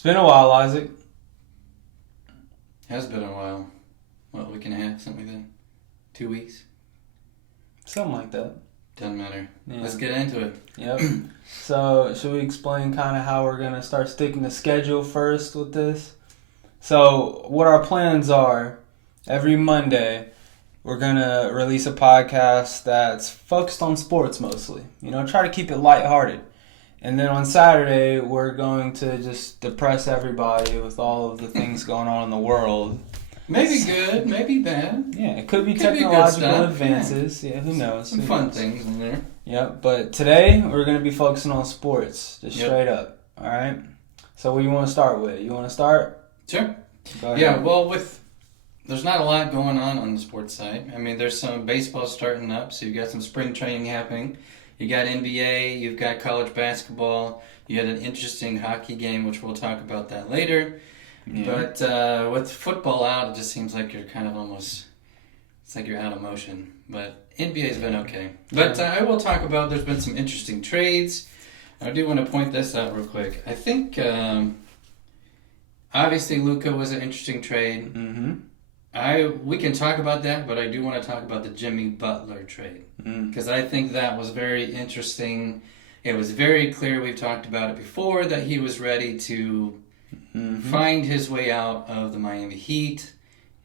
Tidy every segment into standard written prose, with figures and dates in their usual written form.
It's been a while, Isaac. Has been a while. What, a week and a half, something like that? 2 weeks? Something like that. Doesn't matter. Yeah. Let's get into it. Yep. So, should we explain kind of how we're going to start sticking to schedule first with this? So, what our plans are, every Monday, we're going to release a podcast that's focused on sports mostly. Try to keep it lighthearted. And then on Saturday, we're going to just depress everybody with all of the things going on in the world. Maybe good, maybe bad. Yeah, it could be technological advances. Yeah, who knows? Some fun things in there. Yep, but today we're going to be focusing on sports, just straight up. All right? So what do you want to start with? You want to start? Sure. Go ahead. Yeah, well, there's not a lot going on the sports side. I mean, there's some baseball starting up, so you've got some spring training happening. You got NBA, you've got college basketball, you had an interesting hockey game, which we'll talk about that later. Yeah. But with football out, it just seems like you're kind of almost, it's like you're out of motion. But NBA's been okay. But I will talk about, there's been some interesting trades. I do want to point this out real quick. I think, obviously, Luka was an interesting trade. Mm-hmm. We can talk about that, but I do want to talk about the Jimmy Butler trade. Because I think that was very interesting. It was very clear, we've talked about it before, that he was ready to find his way out of the Miami Heat.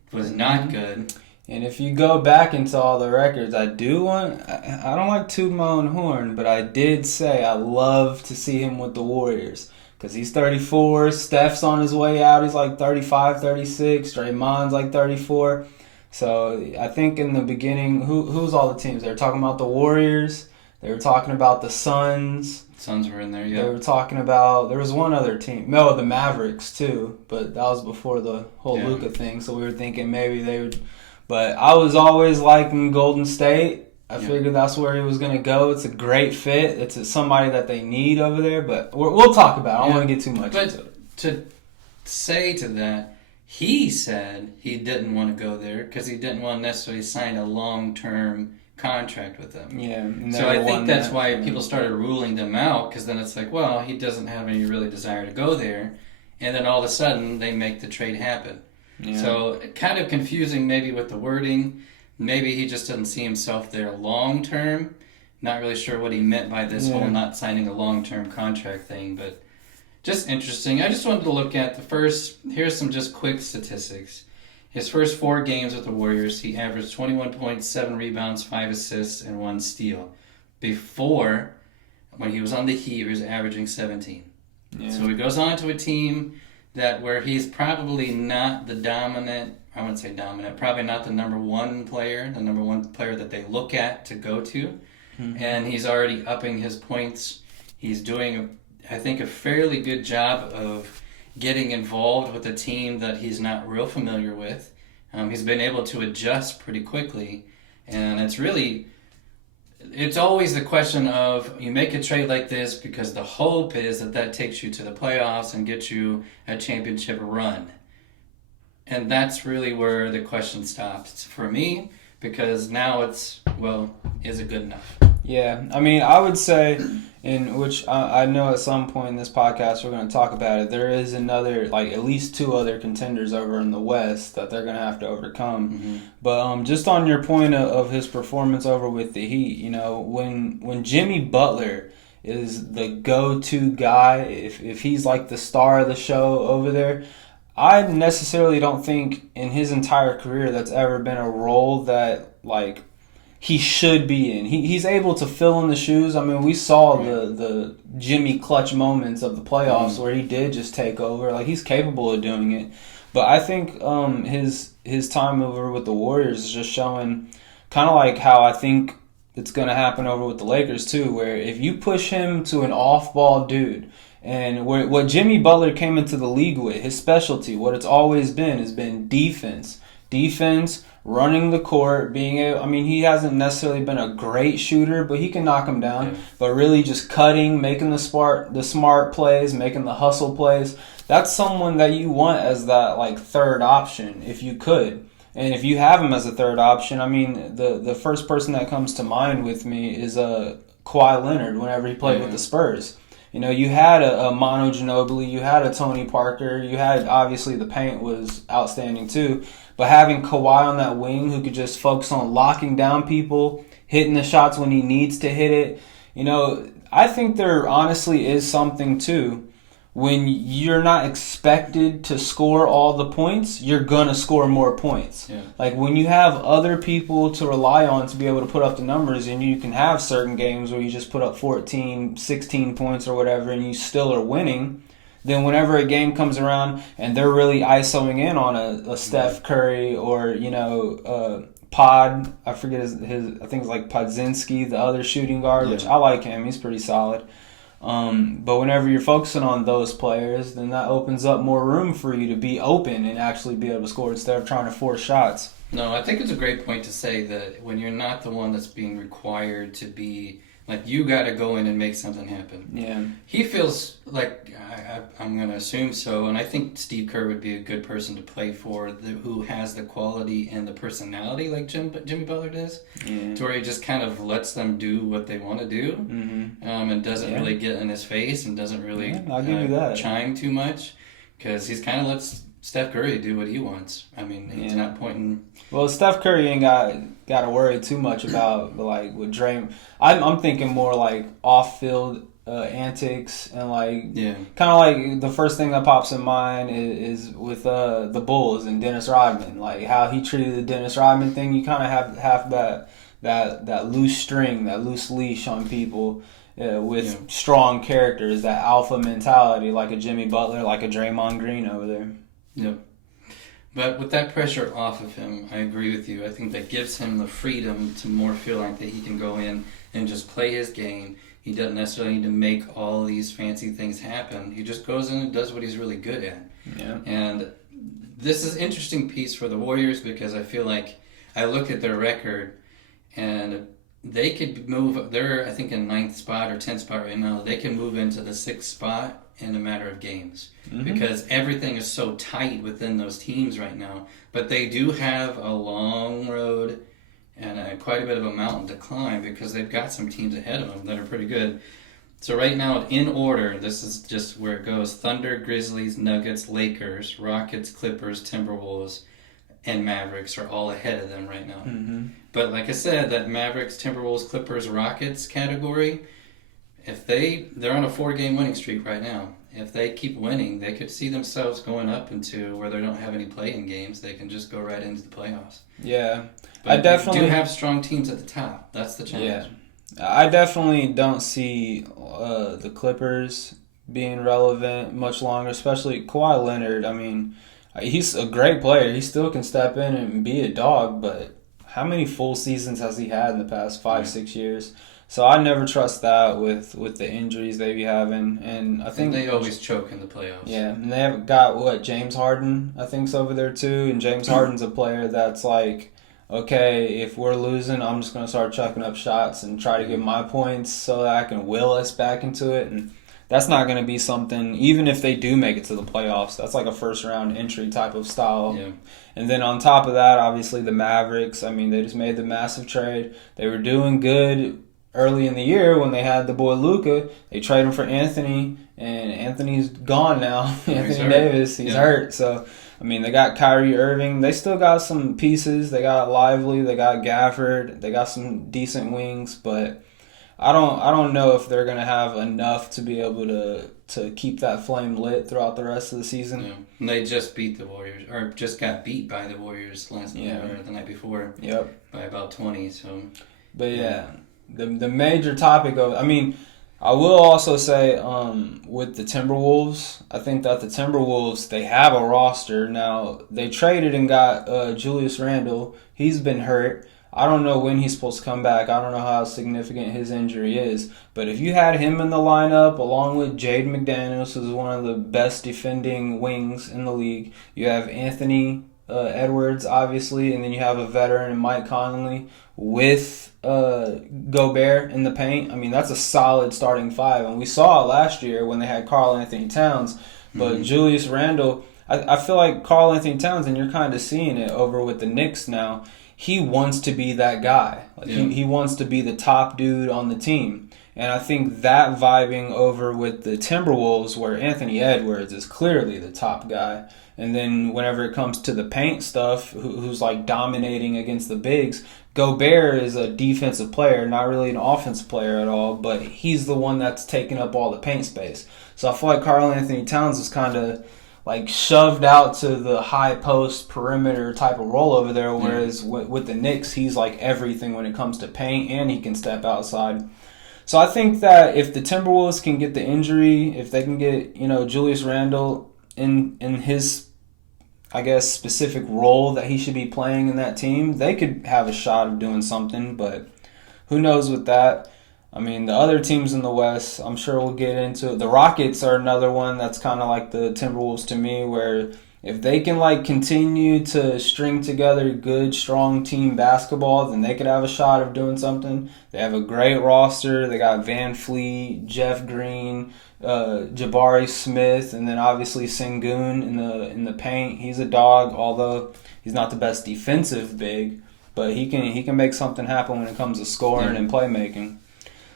It was not good. And if you go back into all the records, I don't like tooting my own horn, but I did say I love to see him with the Warriors. Because he's 34, Steph's on his way out, he's like 35, 36, Draymond's like 34. So I think in the beginning, who's all the teams? They were talking about the Warriors, they were talking about the Suns. Suns were in there, yeah. They were talking about, there was one other team. No, the Mavericks too, but that was before the whole Luka thing, so we were thinking maybe they would. But I was always liking Golden State. I figured that's where he was going to go. It's a great fit. It's somebody that they need over there, but we'll talk about it. I don't want to get too much into it. To say to that, he said he didn't want to go there because he didn't want to necessarily sign a long-term contract with them. Yeah. So I think that's why people started ruling them out, because then it's like, well, he doesn't have any really desire to go there. And then all of a sudden, they make the trade happen. Yeah. So kind of confusing maybe with the wording. Maybe he just doesn't see himself there long-term. Not really sure what he meant by this whole not signing a long-term contract thing, but just interesting. I just wanted to look at here's some just quick statistics. His first 4 games with the Warriors, he averaged 21 points, 7 rebounds, 5 assists, and 1 steal. Before, when he was on the Heat, he was averaging 17. Yeah. So he goes on to a team where he's probably not the dominant, I wouldn't say dominant, probably not the number one player that they look at to go to. Mm-hmm. And he's already upping his points. He's doing, I think, a fairly good job of getting involved with a team that he's not real familiar with. He's been able to adjust pretty quickly. And it's always the question of, you make a trade like this because the hope is that takes you to the playoffs and gets you a championship run. And that's really where the question stops for me, because now is it good enough? Yeah, I mean, I would say, in which I know at some point in this podcast we're going to talk about it, there is another, like at least 2 other contenders over in the West that they're going to have to overcome. Mm-hmm. But just on your point of his performance over with the Heat, when Jimmy Butler is the go-to guy, if he's like the star of the show over there, I necessarily don't think in his entire career that's ever been a role that, like, he should be in. He's able to fill in the shoes. I mean, we saw the Jimmy clutch moments of the playoffs where he did just take over. Like, he's capable of doing it. But I think his time over with the Warriors is just showing kind of like how I think it's going to happen over with the Lakers too, where if you push him to an off-ball dude, and what Jimmy Butler came into the league with, his specialty, what it's always been, has been defense. Defense, running the court, he hasn't necessarily been a great shooter, but he can knock him down. Yeah. But really just cutting, making the smart plays, making the hustle plays. That's someone that you want as that, like, third option, if you could. And if you have him as a third option, I mean, the first person that comes to mind with me is Kawhi Leonard whenever he played with the Spurs. You had a Manu Ginobili, you had a Tony Parker, you had, obviously, the paint was outstanding too. But having Kawhi on that wing who could just focus on locking down people, hitting the shots when he needs to hit it, I think there honestly is something too. When you're not expected to score all the points, you're going to score more points. Yeah. Like when you have other people to rely on to be able to put up the numbers, and you can have certain games where you just put up 14, 16 points or whatever, and you still are winning, then whenever a game comes around and they're really isoing in on a Steph Curry or, Pod, I forget his I think it's like Podzinski, the other shooting guard, which I like him. He's pretty solid. But whenever you're focusing on those players, then that opens up more room for you to be open and actually be able to score instead of trying to force shots. No, I think it's a great point to say that when you're not the one that's being required to be, like, you got to go in and make something happen. Yeah. He feels like, I'm going to assume so, and I think Steve Kerr would be a good person to play for, who has the quality and the personality like Jimmy Butler does, to where he just kind of lets them do what they want to do, and doesn't really get in his face and doesn't really I'll give you that. chime too much, because he's kind of lets Steph Curry do what he wants. I mean, he's not pointing. Well, Steph Curry ain't got to worry too much about, like, with Draymond. I'm thinking more like off-field antics and kind of like the first thing that pops in mind is with the Bulls and Dennis Rodman, like how he treated the Dennis Rodman thing. You kind of have that loose string, that loose leash on people with strong characters, that alpha mentality, like a Jimmy Butler, like a Draymond Green over there. Yep. But with that pressure off of him, I agree with you. I think that gives him the freedom to more feel like that he can go in and just play his game. He doesn't necessarily need to make all these fancy things happen. He just goes in and does what he's really good at. Yeah. And this is an interesting piece for the Warriors, because I feel like I look at their record and they could move. They're, I think, in 9th spot or 10th spot right now. They can move into the 6th spot in a matter of games, because everything is so tight within those teams right now. But they do have a long road and quite a bit of a mountain to climb, because they've got some teams ahead of them that are pretty good. So right now, in order, this is just where it goes: Thunder, Grizzlies, Nuggets, Lakers, Rockets, Clippers, Timberwolves, and Mavericks are all ahead of them right now. But like I said, that Mavericks, Timberwolves, Clippers, Rockets category, if they're on a 4-game winning streak right now. If they keep winning, they could see themselves going up into where they don't have any play-in games. They can just go right into the playoffs. Yeah. But I definitely do have strong teams at the top. That's the challenge. Yeah. I definitely don't see the Clippers being relevant much longer, especially Kawhi Leonard. I mean, he's a great player. He still can step in and be a dog, but how many full seasons has he had in the past 5-6 years? So I never trust that with the injuries they be having, and I think they always choke in the playoffs. Yeah, and they have got James Harden, I think's over there too, and James Harden's a player that's like, okay, if we're losing, I'm just gonna start chucking up shots and try to get my points so that I can will us back into it, and that's not gonna be something. Even if they do make it to the playoffs, that's like a first round entry type of style. Yeah. And then on top of that, obviously the Mavericks. I mean, they just made the massive trade. They were doing good early in the year when they had the boy Luka. They traded him for Anthony, and Anthony's gone now. Anthony Davis, he's hurt. So, I mean, they got Kyrie Irving. They still got some pieces. They got Lively. They got Gafford. They got some decent wings, but I don't know if they're gonna have enough to be able to keep that flame lit throughout the rest of the season. Yeah. And they just beat the Warriors, or just got beat by the Warriors last night or the night before. Yep. By about 20. So. But yeah. The major topic of, I mean, I will also say with the Timberwolves, I think that the Timberwolves, they have a roster. Now, they traded and got Julius Randle. He's been hurt. I don't know when he's supposed to come back. I don't know how significant his injury is. But if you had him in the lineup along with Jaden McDaniels, who's one of the best defending wings in the league, you have Anthony Edwards, obviously, and then you have a veteran in Mike Conley with Gobert in the paint. I mean, that's a solid starting 5. And we saw it last year when they had Karl Anthony Towns. But Julius Randle, I feel like Karl Anthony Towns, and you're kind of seeing it over with the Knicks now, he wants to be that guy. Like he wants to be the top dude on the team. And I think that vibing over with the Timberwolves, where Anthony Edwards is clearly the top guy. And then whenever it comes to the paint stuff, who's like dominating against the bigs, Gobert is a defensive player, not really an offensive player at all, but he's the one that's taking up all the paint space. So I feel like Karl Anthony Towns is kind of like shoved out to the high post perimeter type of role over there, whereas with the Knicks, he's like everything when it comes to paint, and he can step outside. So I think that if the Timberwolves can get the injury, if they can get, Julius Randle in his, I guess, specific role that he should be playing in that team, they could have a shot of doing something, but who knows with that. I mean, the other teams in the West, I'm sure we'll get into it. The Rockets are another one that's kind of like the Timberwolves to me, where if they can continue to string together good, strong team basketball, then they could have a shot of doing something. They have a great roster. They got Van Fleet, Jeff Green, Jabari Smith, and then obviously Sengun in the paint. He's a dog, although he's not the best defensive big, but he can make something happen when it comes to scoring and playmaking.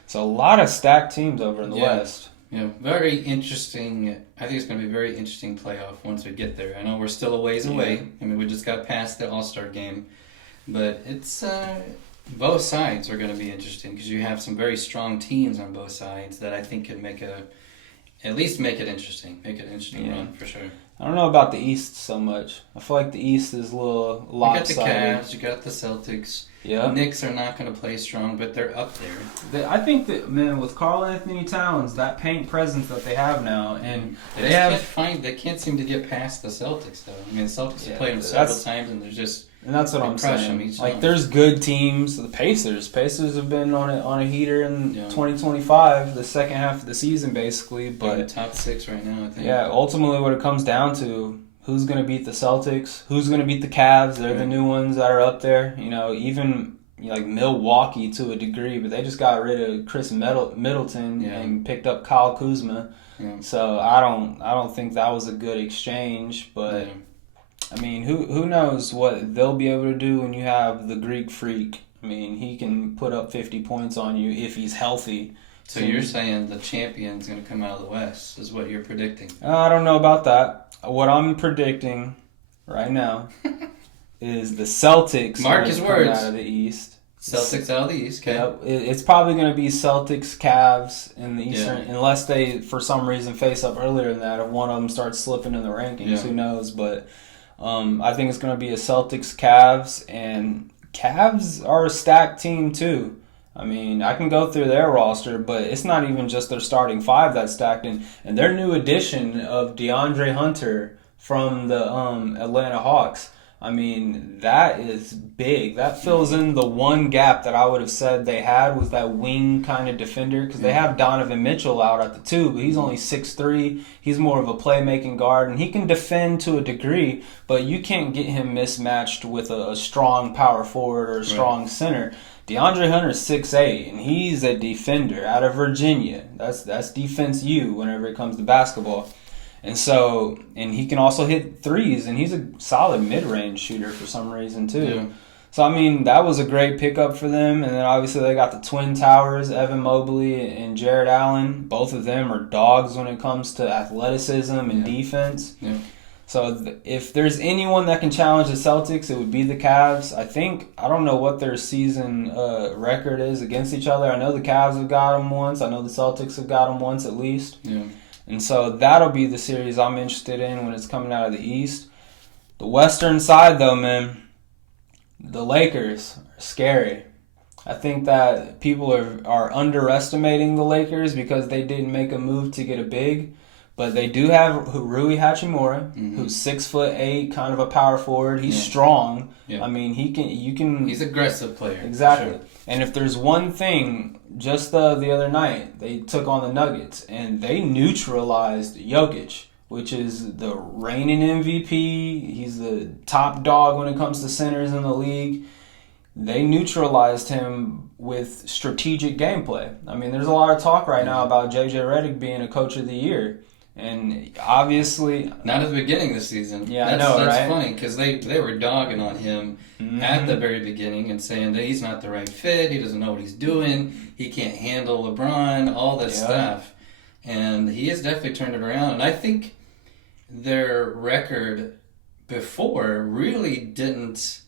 So a lot of stacked teams over in the West. Yeah, very interesting. I think it's going to be a very interesting playoff once we get there. I know we're still a ways away. I mean, we just got past the All-Star game. But it's both sides are going to be interesting because you have some very strong teams on both sides that I think can at least make it interesting. Make it an interesting run for sure. I don't know about the East so much. I feel like the East is a little lopsided. You got the Cavs, you got the Celtics. Yeah. The Knicks are not going to play strong, but they're up there. I think that, man, with Karl Anthony Towns, that paint presence that they have now, and they can't seem to get past the Celtics though. I mean, the Celtics have played them several times, and they're just. And that's what I'm saying. There's good teams. The Pacers have been on a heater in 2025, the second half of the season, basically. But top 6 right now, I think. Yeah, ultimately, what it comes down to, who's going to beat the Celtics? Who's going to beat the Cavs? They're the new ones that are up there. Even like Milwaukee to a degree, but they just got rid of Chris Middleton and picked up Kyle Kuzma. Yeah. So I don't think that was a good exchange, but. Yeah. I mean, who knows what they'll be able to do when you have the Greek Freak. I mean, he can put up 50 points on you if he's healthy. So you're saying the champion's going to come out of the West is what you're predicting? I don't know about that. What I'm predicting right now is the Celtics Mark his words. Out of the East. Celtics out of the East, okay. Yep. It's probably going to be Celtics, Cavs in the Eastern, unless they, for some reason, face up earlier than that. If one of them starts slipping in the rankings, who knows, but... I think it's going to be a Celtics, Cavs, and Cavs are a stacked team too. I mean, I can go through their roster, but it's not even just their starting 5 that's stacked. And their new addition of DeAndre Hunter from the Atlanta Hawks, I mean, that is big. That fills in the one gap that I would have said they had was that wing kind of defender because they have Donovan Mitchell out at the 2, but he's only 6'3". He's more of a playmaking guard, and he can defend to a degree, but you can't get him mismatched with a strong power forward or a strong center. DeAndre Hunter's 6'8", and he's a defender out of Virginia. That's defense U whenever it comes to basketball. And so, and he can also hit threes, and he's a solid mid-range shooter for some reason, too. Yeah. So, I mean, that was a great pickup for them. And then, obviously, they got the Twin Towers, Evan Mobley and Jared Allen. Both of them are dogs when it comes to athleticism and defense. Yeah. So, if there's anyone that can challenge the Celtics, it would be the Cavs. I don't know what their season record is against each other. I know the Cavs have got them once. I know the Celtics have got them once at least. Yeah. And so that'll be the series I'm interested in when it's coming out of the East. The Western side, though, man, the Lakers are scary. I think that people are underestimating the Lakers because they didn't make a move to get a big. But they do have Rui Hachimura, who's 6'8", kind of a power forward. He's strong. Yeah. I mean, he's an aggressive player. Exactly. Sure. And if there's one thing, just the other night, they took on the Nuggets, and they neutralized Jokic, which is the reigning MVP. He's the top dog when it comes to centers in the league. They neutralized him with strategic gameplay. I mean, there's a lot of talk right now about J.J. Redick being a coach of the year. And obviously, not at the beginning of the season. Yeah, I know, right? That's funny because they were dogging on him at the very beginning and saying that he's not the right fit. He doesn't know what he's doing. He can't handle LeBron. All this stuff, and he has definitely turned it around. And I think their record before really didn't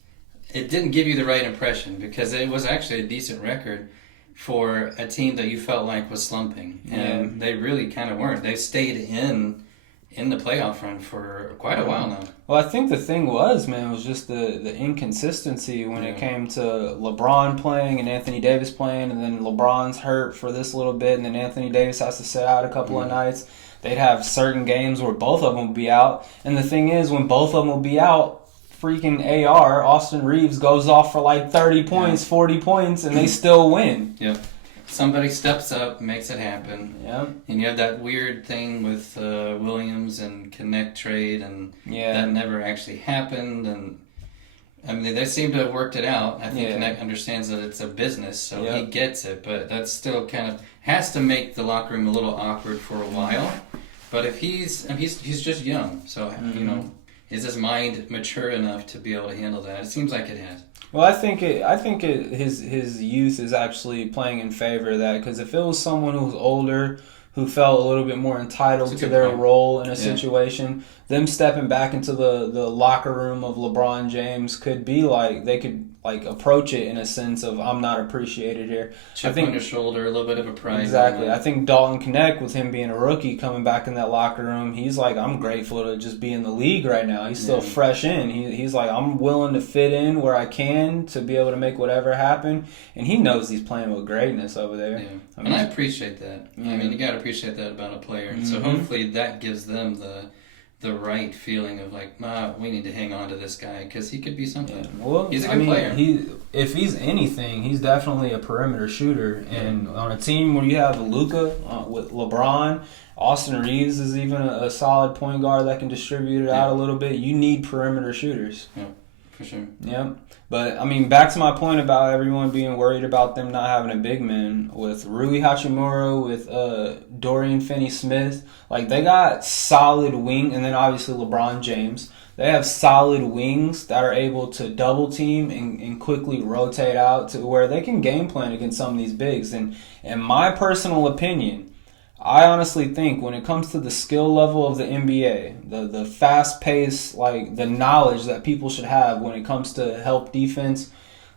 give you the right impression because it was actually a decent record for a team that you felt like was slumping, and they really kind of weren't. They stayed in the playoff run for quite a while now. Well, I think the thing was just the inconsistency when it came to LeBron playing and Anthony Davis playing, and then LeBron's hurt for this little bit, and then Anthony Davis has to sit out a couple of nights. They'd have certain games where both of them would be out, and the thing is, when both of them would be out, freaking Austin Reeves goes off for like 30 points, 40 points, and they still win. Yep. Somebody steps up, makes it happen. Yep. And you have that weird thing with Williams and Connect trade, and that never actually happened. And I mean, they seem to have worked it out. I think Connect understands that it's a business, so he gets it. But that still kind of has to make the locker room a little awkward for a while. But if he's just young, so you know. Is his mind mature enough to be able to handle that? It seems like it has. Well, I think his youth is actually playing in favor of that, because if it was someone who was older, who felt a little bit more entitled to their role in a situation, them stepping back into the locker room of LeBron James could be like, they could like approach it in a sense of, I'm not appreciated here. Chip on your shoulder, a little bit of a pride. Exactly. I think Dalton Connect, with him being a rookie coming back in that locker room, he's like, I'm grateful to just be in the league right now. He's still fresh in. He's like, I'm willing to fit in where I can to be able to make whatever happen. And he knows he's playing with greatness over there. Yeah. And I appreciate that. I mean, you got to appreciate that about a player. And so hopefully that gives them the right feeling of like, we need to hang on to this guy because he could be something. Yeah. Well, he's a good player. If he's anything, he's definitely a perimeter shooter. And on a team where you have Luka with LeBron, Austin Reeves is even a solid point guard that can distribute it out a little bit. You need perimeter shooters. Yeah, for sure. Yeah. But, I mean, back to my point about everyone being worried about them not having a big man, with Rui Hachimura, with Dorian Finney-Smith, like, they got solid wing, and then obviously LeBron James. They have solid wings that are able to double team and quickly rotate out to where they can game plan against some of these bigs. And in my personal opinion, I honestly think when it comes to the skill level of the NBA, the fast pace, like the knowledge that people should have when it comes to help defense,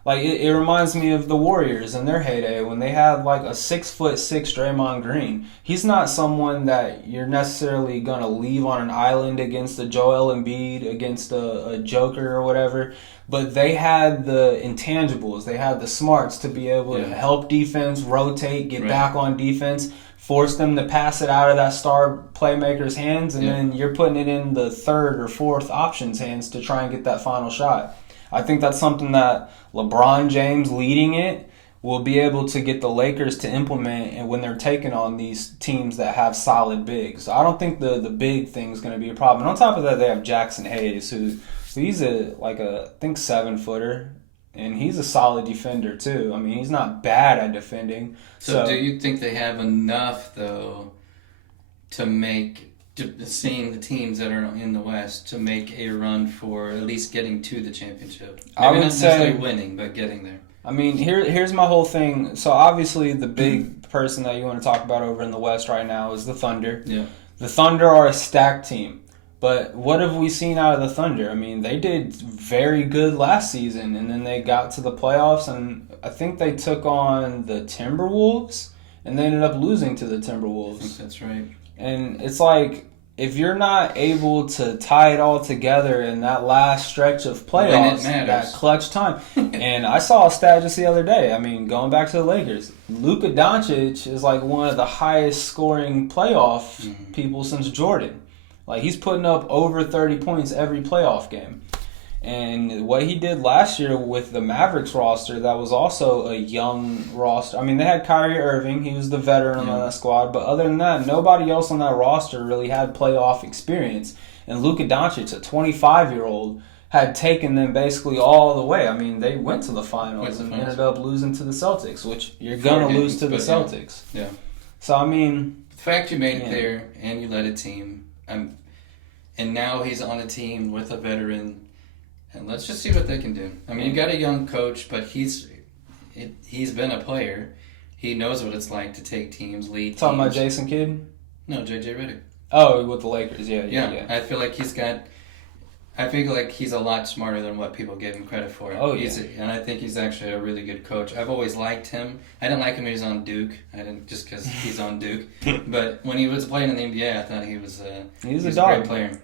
like it reminds me of the Warriors in their heyday when they had like a 6'6" Draymond Green. He's not someone that you're necessarily gonna leave on an island against a Joel Embiid, against a Joker or whatever. But they had the intangibles, they had the smarts to be able to help defense, rotate, get back on defense, force them to pass it out of that star playmaker's hands, and then you're putting it in the third or fourth option's hands to try and get that final shot. I think that's something that LeBron James leading it will be able to get the Lakers to implement, and when they're taking on these teams that have solid bigs. So I don't think the big thing is going to be a problem. And on top of that, they have Jackson Hayes, who he's I think 7-footer. And he's a solid defender, too. I mean, he's not bad at defending. So do you think they have enough, though, seeing the teams that are in the West, to make a run for at least getting to the championship? Maybe I would not necessarily winning, but getting there. I mean, here's my whole thing. So, obviously, the big person that you want to talk about over in the West right now is the Thunder. Yeah. The Thunder are a stacked team. But what have we seen out of the Thunder? I mean, they did very good last season, and then they got to the playoffs, and I think they took on the Timberwolves, and they ended up losing to the Timberwolves. I think that's right. And it's like, if you're not able to tie it all together in that last stretch of playoffs, that clutch time. And I saw a stat just the other day. I mean, going back to the Lakers, Luka Doncic is like one of the highest scoring playoff people since Jordan. Like, he's putting up over 30 points every playoff game. And what he did last year with the Mavericks roster, that was also a young roster. I mean, they had Kyrie Irving. He was the veteran on that squad. But other than that, nobody else on that roster really had playoff experience. And Luka Doncic, a 25-year-old, had taken them basically all the way. I mean, they went to the finals and ended up losing to the Celtics, which you're going to lose to the Celtics. Yeah. So, I mean, The fact you made it there and you led a team, and now he's on a team with a veteran, and let's just see what they can do. I mean, you got a young coach, but he's been a player. He knows what it's like to take teams, lead teams. Talking about Jason Kidd? No, J.J. Redick. Oh, with the Lakers, yeah. I feel like he's a lot smarter than what people give him credit for. Oh, yeah. And I think he's actually a really good coach. I've always liked him. I didn't like him when he was on Duke. I didn't just because he's on Duke. But when he was playing in the NBA, I thought he was a great player.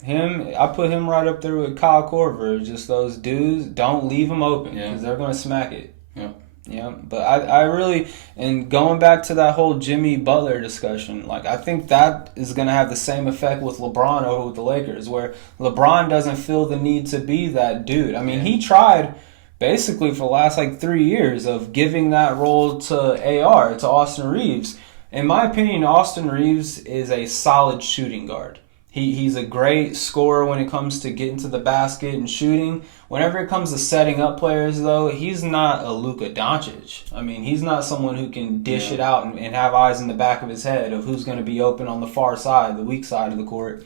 I put him right up there with Kyle Korver. Just those dudes, don't leave them open because they're going to smack it. Yeah. Yeah, but I really, and going back to that whole Jimmy Butler discussion, like I think that is going to have the same effect with LeBron over with the Lakers, where LeBron doesn't feel the need to be that dude. I mean, he tried basically for the last 3 years of giving that role to Austin Reeves. In my opinion, Austin Reeves is a solid shooting guard. He's a great scorer when it comes to getting to the basket and shooting. Whenever it comes to setting up players, though, he's not a Luka Doncic. I mean, he's not someone who can dish it out and have eyes in the back of his head of who's going to be open on the far side, the weak side of the court.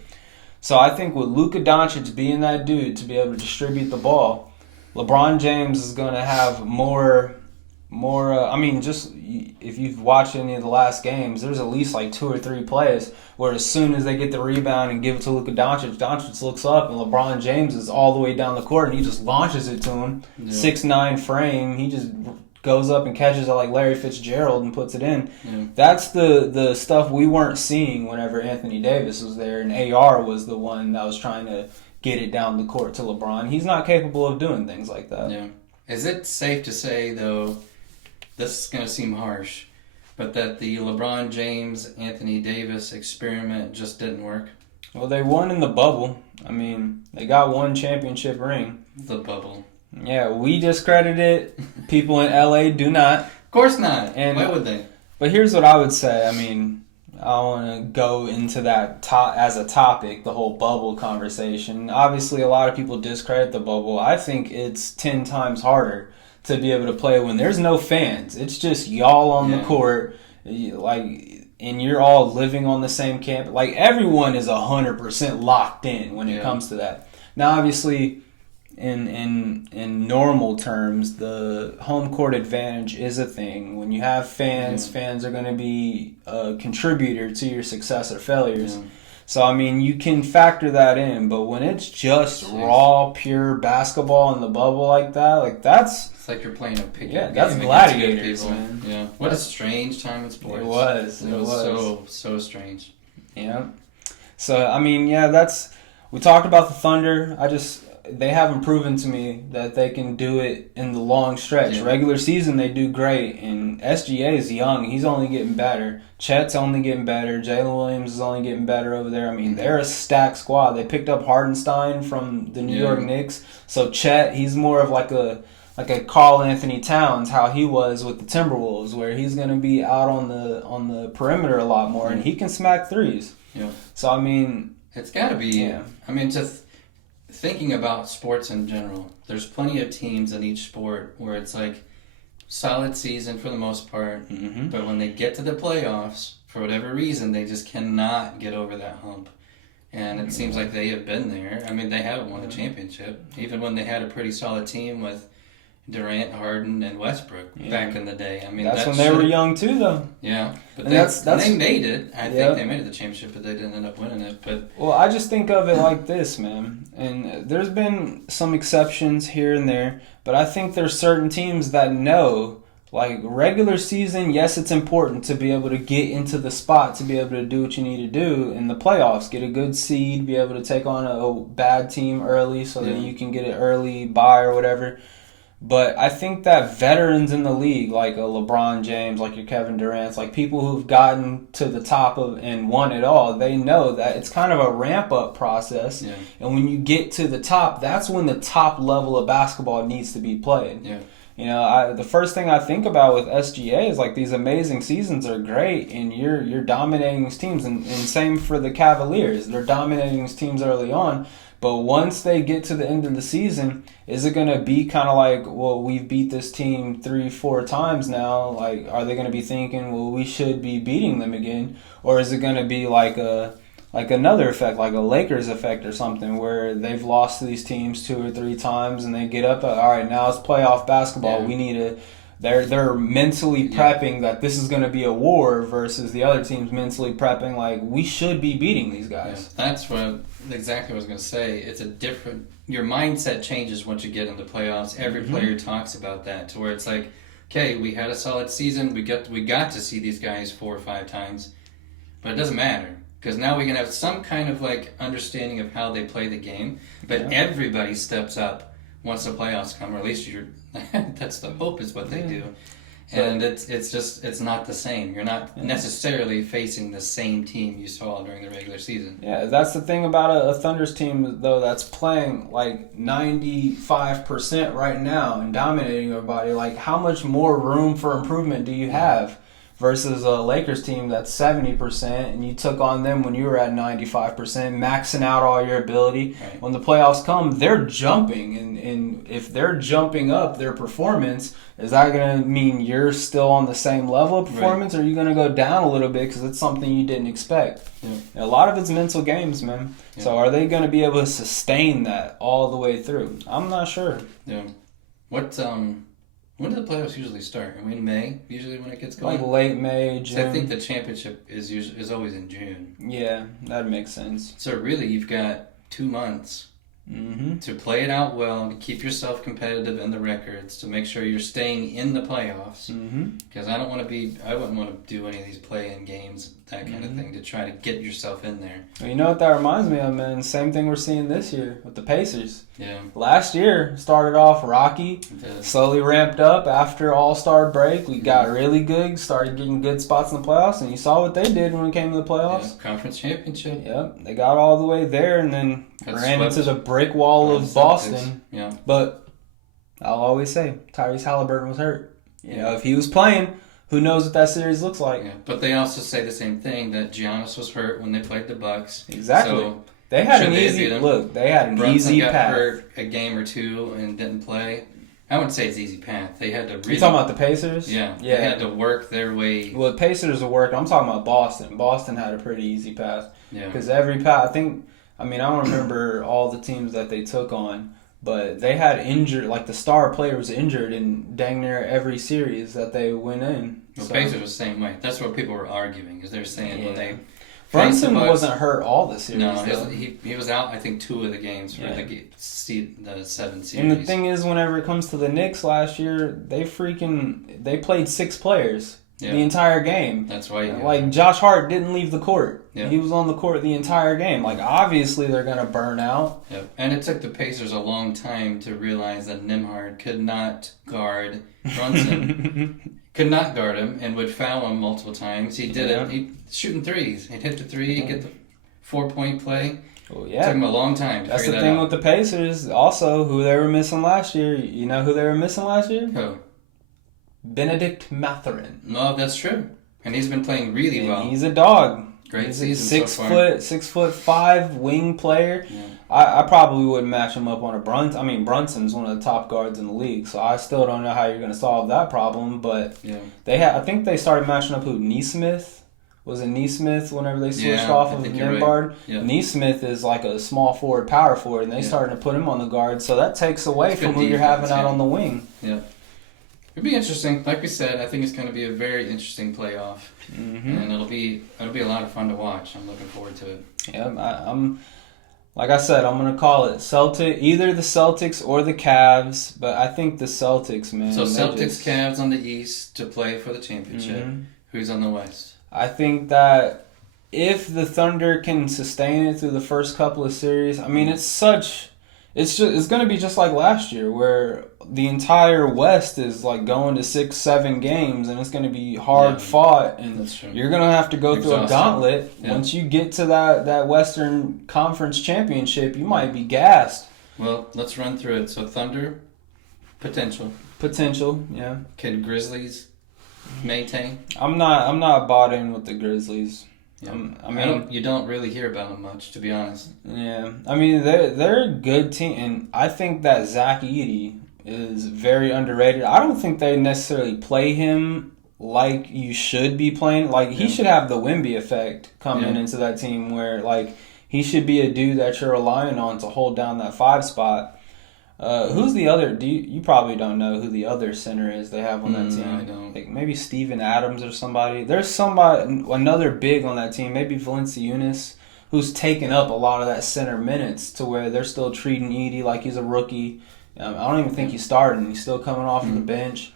So I think with Luka Doncic being that dude to be able to distribute the ball, LeBron James is going to have more. Just if you've watched any of the last games, there's at least 2 or 3 plays where as soon as they get the rebound and give it to Luka Doncic, Doncic looks up and LeBron James is all the way down the court and he just launches it to him. 6'9" frame. He just goes up and catches it like Larry Fitzgerald and puts it in. Yeah. That's the stuff we weren't seeing whenever Anthony Davis was there, and AR was the one that was trying to get it down the court to LeBron. He's not capable of doing things like that. Yeah. Is it safe to say, though, this is going to seem harsh, but that the LeBron James, Anthony Davis experiment just didn't work? Well, they won in the bubble. I mean, they got one championship ring. The bubble. Yeah, we discredit it. People in LA do not. Of course not. And why would they? But here's what I would say. I mean, I want to go into that as a topic, the whole bubble conversation. Obviously, a lot of people discredit the bubble. I think it's 10 times harder to be able to play when there's no fans. It's just y'all on the court, and you're all living on the same campus. Everyone is 100% locked in when it comes to that. Now, obviously, in normal terms, the home court advantage is a thing. When you have fans, fans are going to be a contributor to your success or failures. Yeah. So, I mean, you can factor that in, but when it's just raw, pure basketball in the bubble like that, that's... It's like you're playing a pickup game. That's gladiators, man. Yeah. What a strange time in sports. It was so strange. Yeah. So, I mean, we talked about the Thunder. They haven't proven to me that they can do it in the long stretch. Yeah. Regular season, they do great, and SGA is young. He's only getting better. Chet's only getting better. Jalen Williams is only getting better over there. I mean, they're a stacked squad. They picked up Hardenstein from the New York Knicks. So Chet, he's more of like a Karl Anthony Towns, how he was with the Timberwolves, where he's going to be out on the perimeter a lot more, and he can smack threes. Yeah. So, I mean... It's got to be... Yeah. I mean, thinking about sports in general, there's plenty of teams in each sport where it's solid season for the most part, but when they get to the playoffs, for whatever reason, they just cannot get over that hump. And it seems like they have been there. I mean, they haven't won a championship, even when they had a pretty solid team with Durant, Harden, and Westbrook back in the day. I mean, that's when they were young too, though. Yeah, but they made it. I think they made it the championship, but they didn't end up winning it. But I just think of it like this, man. And there's been some exceptions here and there, but I think there's certain teams that know, regular season. Yes, it's important to be able to get into the spot to be able to do what you need to do in the playoffs. Get a good seed, be able to take on a bad team early, so that you can get an early bye or whatever. But I think that veterans in the league, like a LeBron James, like your Kevin Durant's, people who've gotten to the top of and won it all, they know that it's kind of a ramp-up process. Yeah. And when you get to the top, that's when the top level of basketball needs to be played. Yeah. You know, the first thing I think about with SGA is these amazing seasons are great, and you're dominating these teams, and same for the Cavaliers. They're dominating these teams early on. But once they get to the end of the season, is it going to be kind of like, well, we've beat this team 3-4 times now? Like, are they going to be thinking, well, we should be beating them again? Or is it going to be like another effect, like a Lakers effect or something, where they've lost to these teams 2 or 3 times and they get up, all right, now it's playoff basketball. Yeah. We need to. They're mentally prepping that this is going to be a war versus the other team's mentally prepping like we should be beating these guys. Yeah, that's exactly what I was going to say. It's a different. Your mindset changes once you get into playoffs. Every player talks about that to where it's like, okay, we had a solid season. We got to see these guys 4 or 5 times, but it doesn't matter because now we can have some kind of like understanding of how they play the game. But everybody steps up once the playoffs come, or at least that's the hope is what they do. And it's not the same. You're not necessarily facing the same team you saw during the regular season. Yeah, that's the thing about a Thunder's team, though, that's playing like 95% right now and dominating everybody. Like, how much more room for improvement do you have versus a Lakers team that's 70% and you took on them when you were at 95%, maxing out all your ability. Right. When the playoffs come, they're jumping. And if they're jumping up their performance, is that going to mean you're still on the same level of performance, or are you going to go down a little bit because it's something you didn't expect? Yeah. A lot of it's mental games, man. Yeah. So are they going to be able to sustain that all the way through? I'm not sure. Yeah. When do the playoffs usually start? Are we in May, usually when it gets going? Like late May, June. So I think the championship is always in June. Yeah, that makes sense. So really, you've got 2 months to play it out well, to keep yourself competitive in the records, to make sure you're staying in the playoffs. Because I wouldn't want to do any of these play-in games, that kind of thing, to try to get yourself in there. Well, you know what that reminds me of, man? Same thing we're seeing this year with the Pacers. Yeah. Last year started off rocky, slowly ramped up after All-Star break. We got really good, started getting good spots in the playoffs, and you saw what they did when it came to the playoffs. Yeah, conference championship. Yep, they got all the way there and then ran into the brick wall of Boston. Yeah. But I'll always say, Tyrese Halliburton was hurt. You know, if he was playing, who knows what that series looks like. Yeah. But they also say the same thing, that Giannis was hurt when they played the Bucks. Exactly. So they had an easy look. They had an easy path. Brunson got hurt a game or 2 and didn't play. I wouldn't say it's easy path. They had to really... You talking about the Pacers? Yeah. They had to work their way... Well, the Pacers are working. I'm talking about Boston. Boston had a pretty easy path. Yeah. Because every path... I don't remember all the teams that they took on, but they had injured... Like, the star player was injured in dang near every series that they went in. Well, Pacers was the same way. That's what people were arguing, is they're saying when they... Brunson wasn't hurt all the series. No, he was out, I think, 2 of the games for the 7 series. And the thing is, whenever it comes to the Knicks last year, they played 6 players the entire game. That's why. Like, Josh Hart didn't leave the court. Yeah. He was on the court the entire game. Like, obviously they're going to burn out. Yep. And it took the Pacers a long time to realize that Nembhard could not guard Brunson. Could not guard him and would foul him multiple times. He did it. He'd shooting threes. He'd hit the 3, he'd get the 4-point play. Well, yeah. It took him a long time to That's figure the that thing out. with the Pacers. Also, who they were missing last year. You know who they were missing last year? Who? Benedict Mathurin. No, that's true. And he's been playing really well. He's a dog. Great he's season a so far. 6'5" wing player. Yeah. I probably wouldn't match him up on a Brunson. Brunson's one of the top guards in the league, so I still don't know how you're going to solve that problem. But I think they started matching up who? Neesmith? Was it Neesmith whenever they switched off of Nembhard? Right. Yeah. Neesmith is like a small forward, power forward, and they started to put him on the guard, so that takes away from who you're having out on the wing. Yeah. It'll be interesting. Like we said, I think it's going to be a very interesting playoff, and it'll be a lot of fun to watch. I'm looking forward to it. Yeah, I'm like I said, I'm going to call it either the Celtics or the Cavs, but I think the Celtics, man. So Celtics, Cavs on the East to play for the championship. Who's on the West? I think that if the Thunder can sustain it through the first couple of series, I mean, it's going to be just like last year, where the entire West is like going to 6-7 games, and it's going to be hard fought, and you're going to have to go through a gauntlet. Yeah. Once you get to that Western Conference Championship, you might be gassed. Well, let's run through it. So Thunder, potential, yeah. Can Grizzlies maintain? I'm not bought in with the Grizzlies. Yeah. I mean, you don't really hear about them much, to be honest. Yeah, I mean they're a good team, and I think that Zach Edey is very underrated. I don't think they necessarily play him like you should be playing. Like he should have the Wemby effect coming into that team, where like he should be a dude that you're relying on to hold down that 5 spot. Who's the other? You probably don't know who the other center is they have on that team? No, I don't. Like maybe Steven Adams or somebody. There's somebody, another big on that team. Maybe Valanciunas, who's taken up a lot of that center minutes to where they're still treating Edey like he's a rookie. I don't even think he's starting. He's still coming off of the bench.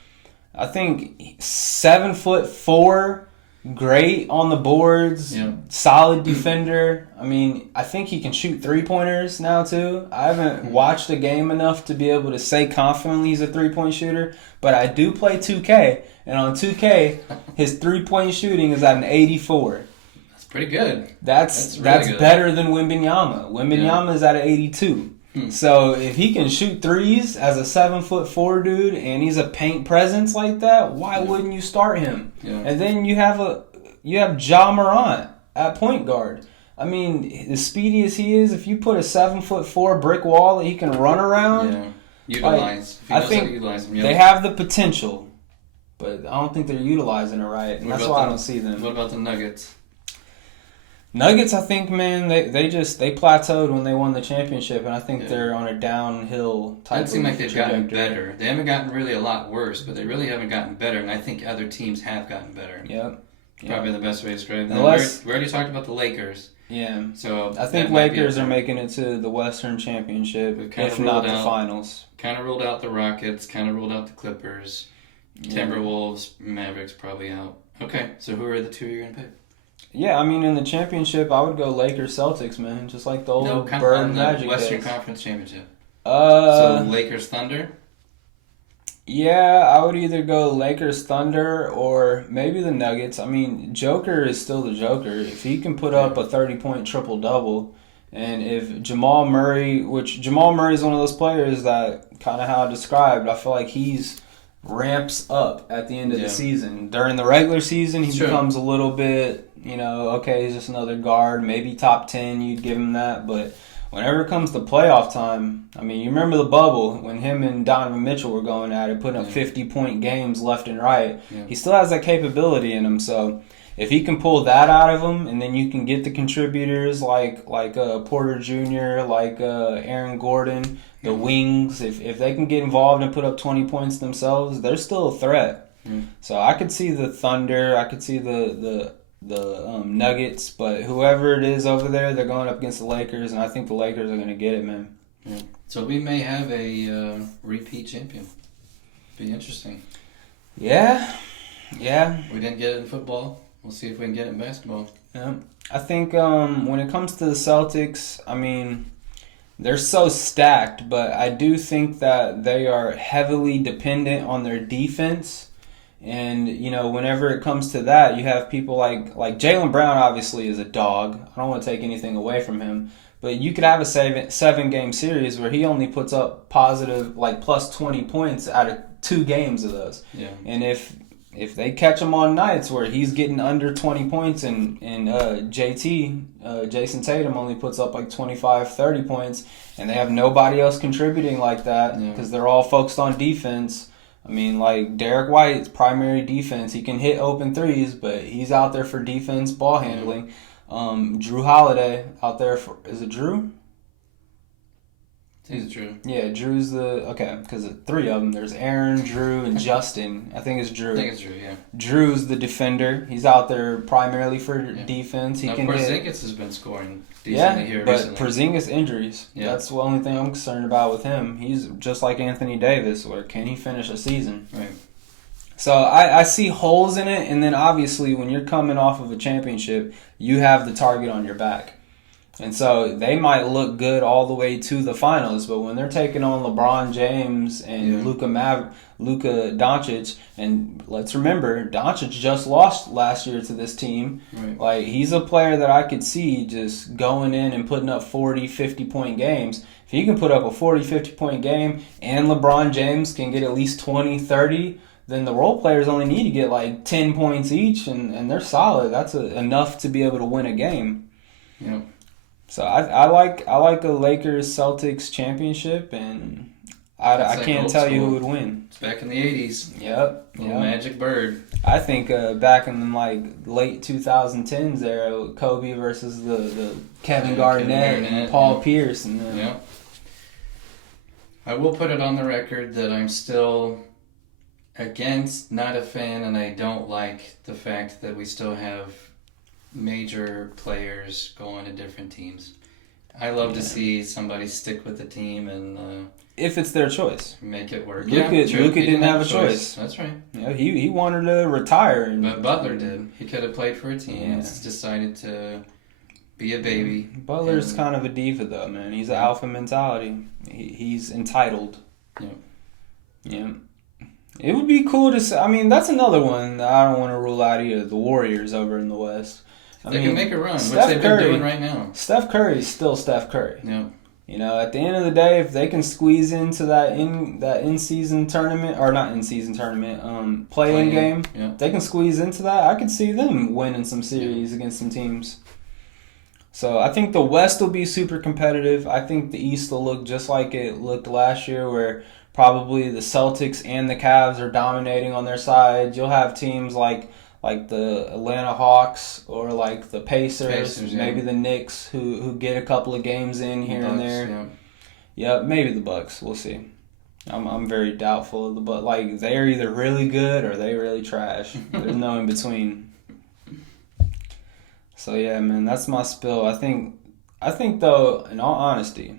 I think 7'4", great on the boards, solid defender. I mean, I think he can shoot 3-pointers now too. I haven't watched a game enough to be able to say confidently he's a 3-point shooter, but I do play 2K, and on 2K, his 3-point shooting is at an 84. That's pretty good. That's really good. Better than Wembanyama. Wembanyama is at an 82. So if he can shoot threes as a 7'4" dude and he's a paint presence like that, why wouldn't you start him? Yeah. And then you have Ja Morant at point guard. I mean, as speedy as he is, if you put a 7'4" brick wall that he can run around, I think they have the potential, but I don't think they're utilizing it right, and that's why I don't see them. What about the Nuggets? Nuggets, I think, man, they plateaued when they won the championship, and I think they're on a downhill type of trajectory. It seems like they've gotten better. They haven't gotten really a lot worse, but they really haven't gotten better, and I think other teams have gotten better. Yep. Probably the best way to describe it. We already talked about the Lakers. Yeah. So I think Lakers are making it to the Western Championship, if not the finals. Kind of ruled out the Rockets, kind of ruled out the Clippers. Timberwolves, Mavericks probably out. Okay, so who are the 2 you're going to pick? Yeah, I mean, in the championship, I would go Lakers Celtics, man, just like the old Bird Magic Western days. Conference Championship. So Lakers Thunder. Yeah, I would either go Lakers Thunder or maybe the Nuggets. I mean, Joker is still the Joker. If he can put up a 30-point triple-double, and if Jamal Murray, which Jamal Murray is one of those players that kind of how I described, I feel like he's ramps up at the end of the season. During the regular season, he becomes a little bit, okay, he's just another guard, maybe top 10, you'd give him that, but whenever it comes to playoff time, I mean, you remember the bubble when him and Donovan Mitchell were going at it, putting up 50-point games left and right. Yeah. He still has that capability in him, so if he can pull that out of him, and then you can get the contributors like Porter Jr., like Aaron Gordon, the wings, if they can get involved and put up 20 points themselves, they're still a threat. So I could see the Thunder, I could see the Nuggets, but whoever it is over there, they're going up against the Lakers, and I think the Lakers are going to get it, man. Yeah. So we may have a repeat champion. Be interesting. Yeah. We didn't get it in football. We'll see if we can get it in basketball. Yeah. I think when it comes to the Celtics, I mean, they're so stacked, but I do think that they are heavily dependent on their defense. And, whenever it comes to that, you have people like Jaylen Brown obviously is a dog. I don't want to take anything away from him. But you could have a 7-game series where he only puts up positive, plus 20 points out of 2 games of those. Yeah. And if they catch him on nights where he's getting under 20 points and Jason Tatum only puts up 25, 30 points, and they have nobody else contributing like that because they're all focused on defense. I mean, Derek White's primary defense, he can hit open threes, but he's out there for defense, ball handling. Drew Holiday out there for, is it Drew? He's Drew. Yeah, Drew's because 3 of them. There's Aaron, Drew, and Justin. I think it's Drew. I think it's Drew, yeah. Drew's the defender. He's out there primarily for defense. Porzingis has been scoring decently here recently. But Porzingis injuries. Yeah. That's the only thing I'm concerned about with him. He's just like Anthony Davis, where can he finish a season? Right. So I see holes in it, and then obviously when you're coming off of a championship, you have the target on your back. And so they might look good all the way to the finals, but when they're taking on LeBron James and Luka Doncic, and let's remember, Doncic just lost last year to this team. Right. He's a player that I could see just going in and putting up 40, 50-point games. If he can put up a 40, 50-point game and LeBron James can get at least 20, 30, then the role players only need to get like 10 points each, and they're solid. That's enough to be able to win a game. Yep. So I like a Lakers Celtics championship, and I can't tell you who would win. It's back in the 80s. Yep. Magic Bird. I think back in the like late 2010s era, Kobe versus the Kevin Garnett and Paul Pierce. Yeah. I will put it on the record that I'm still against, not a fan, and I don't like the fact that we still have major players going to different teams. I love to see somebody stick with the team and if it's their choice, make it work. Luka didn't have a choice. That's right. Yeah, he wanted to retire, but Butler did. He could have played for a team. And decided to be a baby. Butler's kind of a diva, though, man. He's an alpha mentality. He's entitled. Yeah. It would be cool to see. I mean, that's another one that I don't want to rule out either. The Warriors over in the West. They can make a run, which they've been doing right now. Steph Curry is still Steph Curry. Yeah. You know, at the end of the day, if they can squeeze into that in-season tournament, or not in-season tournament, play-in game, they can squeeze into that, I could see them winning some series against some teams. So I think the West will be super competitive. I think the East will look just like it looked last year, where probably the Celtics and the Cavs are dominating on their side. You'll have teams like the Atlanta Hawks or like the Pacers maybe the Knicks who get a couple of games in here and there. Yeah, maybe the Bucks. We'll see. I'm very doubtful of the Bucks. Like, they're either really good or they really trash. There's no in between. So yeah, man, that's my spill. I think though, in all honesty,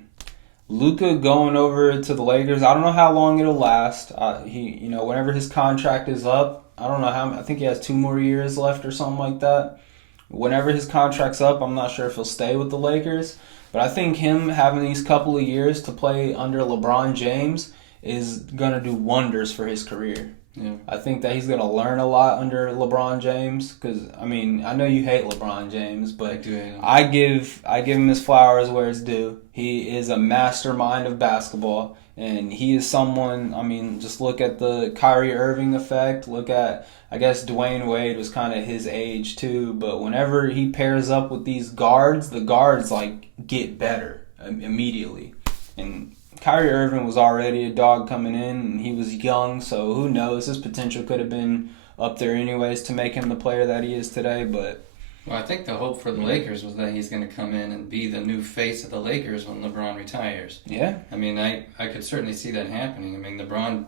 Luka going over to the Lakers, I don't know how long it'll last. Whenever his contract is up, I don't know I think he has 2 more years left or something like that. Whenever his contract's up, I'm not sure if he'll stay with the Lakers. But I think him having these couple of years to play under LeBron James is going to do wonders for his career. Yeah. I think that he's going to learn a lot under LeBron James. Because, I mean, I know you hate LeBron James, but I do hate him. I give him his flowers where it's due. He is a mastermind of basketball. And he is someone, I mean, just look at the Kyrie Irving effect. Look at, I guess Dwayne Wade was kind of his age too. But whenever he pairs up with these guards, the guards, like, get better immediately. And Kyrie Irving was already a dog coming in, and he was young. So who knows? His potential could have been up there anyways to make him the player that he is today. But well, I think the hope for the Lakers was that he's going to come in and be the new face of the Lakers when LeBron retires. Yeah. I mean, I could certainly see that happening. I mean, LeBron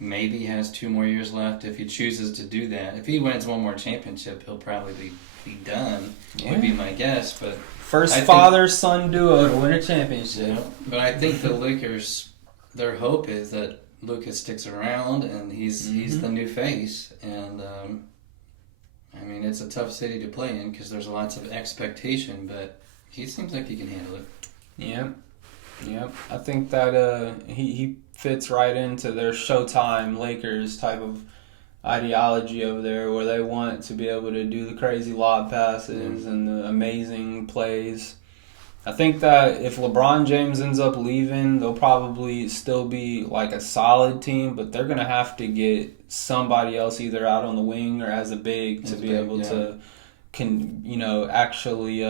maybe has 2 more years left if he chooses to do that. If he wins one more championship, he'll probably be done, would be my guess. But first father-son duo to win a championship. Yeah, but I think the Lakers, their hope is that Luka sticks around and he's the new face. And I mean, it's a tough city to play in because there's lots of expectation, but he seems like he can handle it. Yeah. I think that he fits right into their Showtime Lakers type of ideology over there, where they want to be able to do the crazy lob passes and the amazing plays. I think that if LeBron James ends up leaving, they'll probably still be like a solid team, but they're going to have to get somebody else either out on the wing or as a big to be able to actually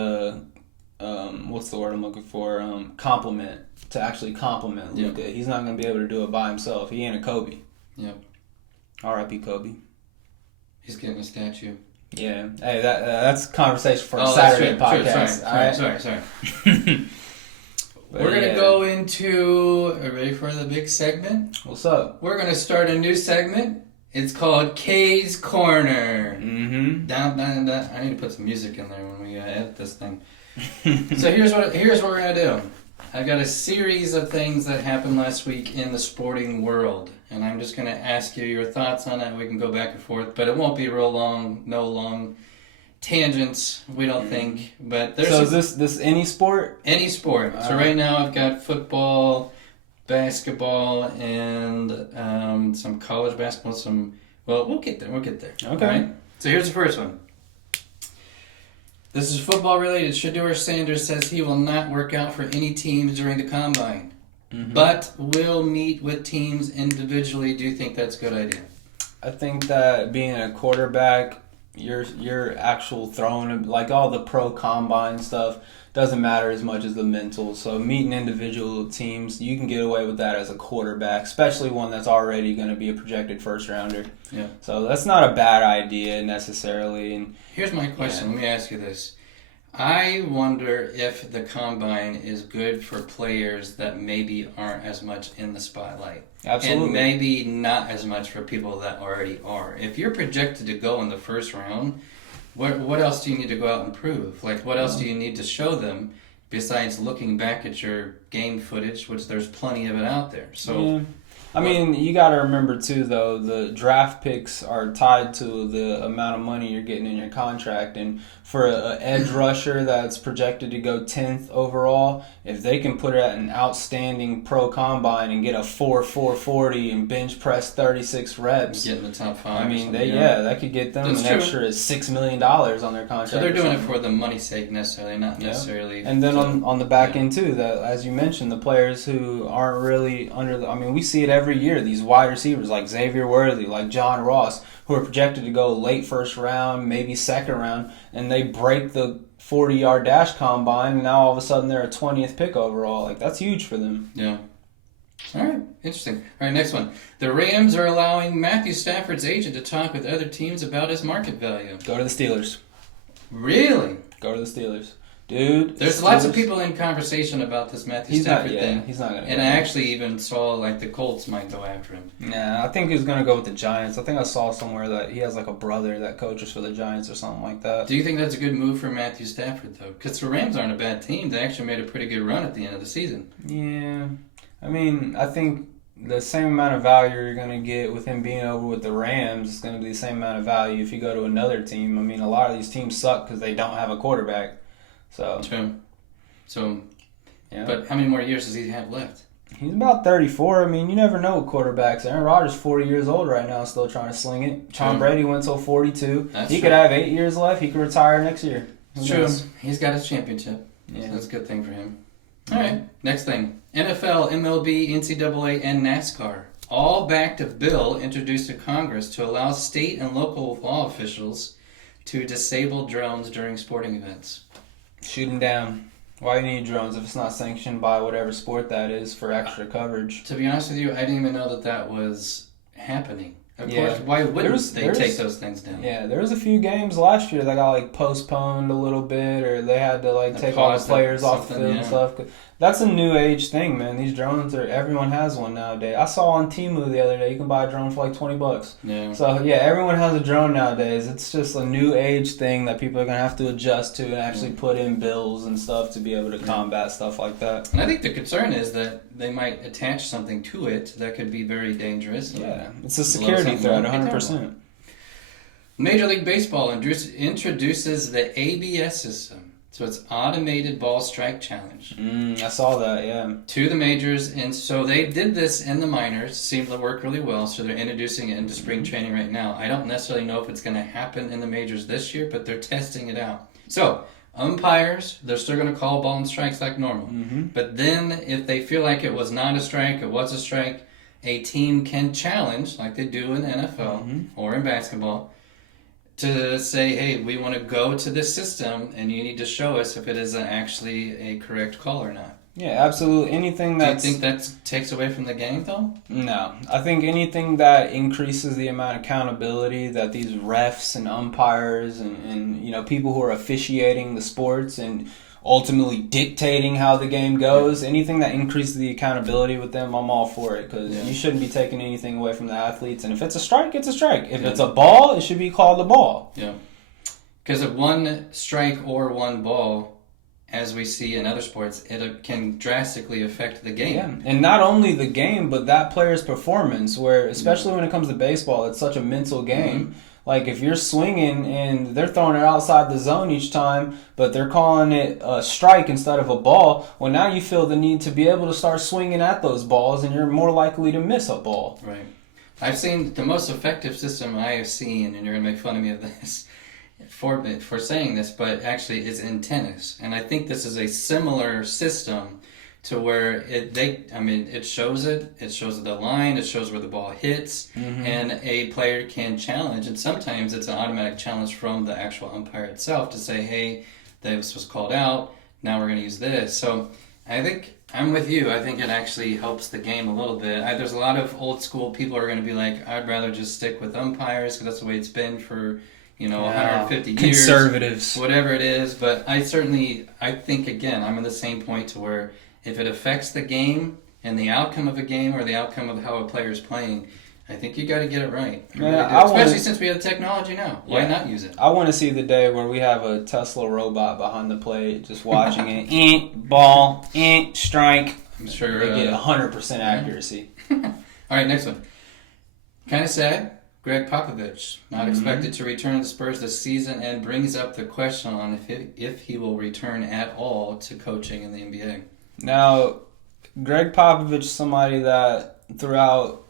what's the word I'm looking for? Complement Luka. He's not going to be able to do it by himself. He ain't a Kobe. Yep. R.I.P. Kobe. He's getting a statue. Yeah. Hey, that's a conversation for a Saturday podcast. Sorry. We're going to go into... Are you ready for the big segment? What's up? We're going to start a new segment. It's called K's Corner. Down. I need to put some music in there when we edit this thing. So here's what we're going to do. I've got a series of things that happened last week in the sporting world, and I'm just going to ask you your thoughts on it. We can go back and forth, but it won't be real long, no long tangents, we don't think. But there's is this any sport? Any sport. So right now I've got football, basketball, and some college basketball, we'll get there. Okay. Right? So here's the first one. This is football related. Shedeur Sanders says he will not work out for any teams during the combine, but will meet with teams individually. Do you think that's a good idea? I think that being a quarterback, your actual throwing, like all the pro combine stuff, doesn't matter as much as the mental. So meeting individual teams, you can get away with that as a quarterback, especially one that's already going to be a projected first rounder. Yeah. So that's not a bad idea necessarily. And here's my question. Let me ask you this. I wonder if the combine is good for players that maybe aren't as much in the spotlight. Absolutely. And maybe not as much for people that already are. If you're projected to go in the first round, what else do you need to go out and prove? Like, what else do you need to show them besides looking back at your game footage, which there's plenty of it out there? So, yeah. I mean, you got to remember, too, though, the draft picks are tied to the amount of money you're getting in your contract. And for an edge rusher that's projected to go 10th overall, if they can put it at an outstanding pro combine and get a 4.40 and bench press 36 reps. Get in the top 5. I mean, that could get them extra $6 million on their contract. So they're doing it for the money's sake necessarily, not necessarily. And then on the back end, too, that as you mentioned, the players who aren't really we see it every year, these wide receivers like Xavier Worthy, like John Ross, who are projected to go late first round, maybe second round, and they break the 40-yard dash combine, and now all of a sudden they're a 20th pick overall. Like, that's huge for them. Yeah. All right. Interesting. All right, next one. The Rams are allowing Matthew Stafford's agent to talk with other teams about his market value. Go to the Steelers. Really? Go to the Steelers. Dude, there's lots of people in conversation about this Matthew Stafford thing. He's not gonna. And I actually even saw like the Colts might go after him. Nah, I think he's gonna go with the Giants. I think I saw somewhere that he has like a brother that coaches for the Giants or something like that. Do you think that's a good move for Matthew Stafford though? Because the Rams aren't a bad team. They actually made a pretty good run at the end of the season. Yeah, I mean, I think the same amount of value you're gonna get with him being over with the Rams is gonna be the same amount of value if you go to another team. I mean, a lot of these teams suck because they don't have a quarterback. So true. So, yeah. But how many more years does he have left? He's about 34. I mean, you never know with quarterbacks. Aaron Rodgers 40 years old right now, still trying to sling it. Tom Brady went till 42. He could have 8 years left. He could retire next year. It's true. He's got his championship. Yeah. So that's a good thing for him. All right. Next thing. NFL, MLB, NCAA, and NASCAR all backed a bill introduced to Congress to allow state and local law officials to disable drones during sporting events. Shoot them down. Why do you need drones if it's not sanctioned by whatever sport that is for extra coverage? To be honest with you, I didn't even know that was happening. Of course, why wouldn't they take those things down? Yeah, there was a few games last year that got like postponed a little bit, or they had to like take all the players off the field and stuff. That's a new age thing, man. These drones everyone has one nowadays. I saw on Temu the other day you can buy a drone for like $20. Yeah. So yeah, everyone has a drone nowadays. It's just a new age thing that people are gonna have to adjust to and actually put in bills and stuff to be able to combat stuff like that. And I think the concern is that they might attach something to it that could be very dangerous. Yeah, it's a security threat, 100%. Major League Baseball introduces the ABS system. So it's Automated Ball Strike Challenge. I saw that, yeah. To the majors, and so they did this in the minors. Seemed to work really well, so they're introducing it into spring training right now. I don't necessarily know if it's going to happen in the majors this year, but they're testing it out. So umpires, they're still going to call ball and strikes like normal. But then if they feel like it was not a strike, it was a strike, a team can challenge, like they do in the NFL or in basketball, to say, hey, we want to go to this system, and you need to show us if it is actually a correct call or not. Yeah, absolutely. Anything that's... Do you think that takes away from the game, though? No. I think anything that increases the amount of accountability that these refs and umpires and you know, people who are officiating the sports and ultimately dictating how the game goes, anything that increases the accountability with them, I'm all for it, because you shouldn't be taking anything away from the athletes. And if it's a strike, it's a strike. If it's a ball, it should be called a ball. Yeah. Because of one strike or one ball, as we see in other sports, it can drastically affect the game. Yeah, and not only the game, but that player's performance, where, especially when it comes to baseball, it's such a mental game. Like, if you're swinging and they're throwing it outside the zone each time, but they're calling it a strike instead of a ball, well, now you feel the need to be able to start swinging at those balls, and you're more likely to miss a ball. Right. I've seen the most effective system I have seen, and you're going to make fun of me of this, for saying this, but actually is in tennis. And I think this is a similar system to where it shows the line, it shows where the ball hits, and a player can challenge, and sometimes it's an automatic challenge from the actual umpire itself to say, hey, this was called out, now we're going to use this. So I think I'm with you. I think it actually helps the game a little bit. There's a lot of old school people who are going to be like, I'd rather just stick with umpires because that's the way it's been for 150 years. Conservatives. Whatever it is. But I think, again, I'm in the same point to where if it affects the game and the outcome of a game or the outcome of how a player is playing, I think you got to get it right. Especially since we have the technology now. Why not use it? I want to see the day where we have a Tesla robot behind the plate just watching it. Ball, strike. I'm sure they get 100% accuracy. All right, next one. Kind of sad. Greg Popovich, not expected to return to the Spurs this season, and brings up the question on if he will return at all to coaching in the NBA. Now, Greg Popovich is somebody that throughout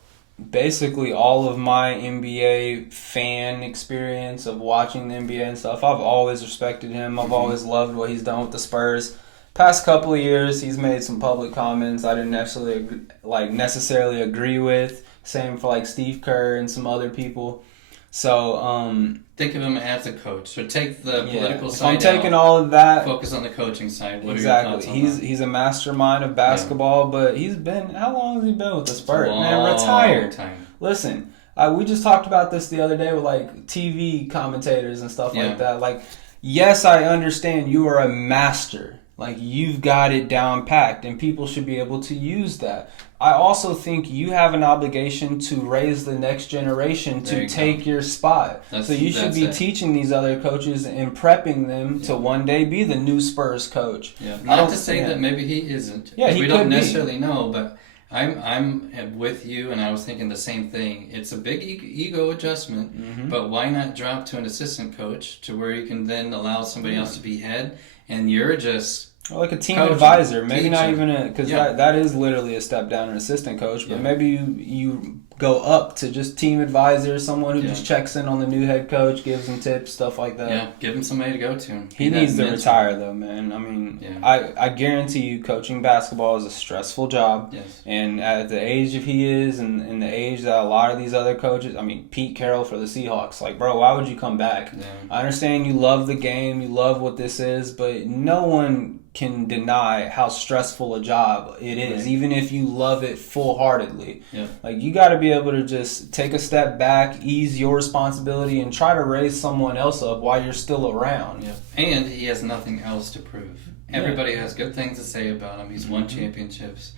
basically all of my NBA fan experience of watching the NBA and stuff, I've always respected him. I've always loved what he's done with the Spurs. Past couple of years, he's made some public comments I didn't necessarily agree with. Same for Steve Kerr and some other people. So think of him as a coach. So take the political side. I'm taking all of that. Focus on the coaching side. What exactly. Are your thoughts on he's a mastermind of basketball, but he's been, how long has he been with the Spurs? Man, retired. Time. Listen, we just talked about this the other day with TV commentators and stuff like that. Yes, I understand you are a master. You've got it down packed, and people should be able to use that. I also think you have an obligation to raise the next generation to take your spot. So you should be teaching these other coaches and prepping them to one day be the new Spurs coach. Yeah. Not to say that maybe he isn't. Yeah, we don't necessarily know, but I'm with you, and I was thinking the same thing. It's a big ego adjustment, but why not drop to an assistant coach to where you can then allow somebody else to be head, and you're just... Or a team advisor, maybe not even because that is literally a step down, an assistant coach. But maybe you go up to just team advisor, someone who just checks in on the new head coach, gives him tips, stuff like that. Yeah, give him somebody to go to. He needs to retire though, man. I mean, I guarantee you, coaching basketball is a stressful job. Yes. And at the age of he is, and the age that a lot of these other coaches, I mean, Pete Carroll for the Seahawks, bro, why would you come back? Yeah. I understand you love the game, you love what this is, but no one can deny how stressful a job it is, even if you love it full-heartedly. Yeah. You got to be able to just take a step back, ease your responsibility, and try to raise someone else up while you're still around. Yeah. And he has nothing else to prove. Everybody has good things to say about him. He's won championships.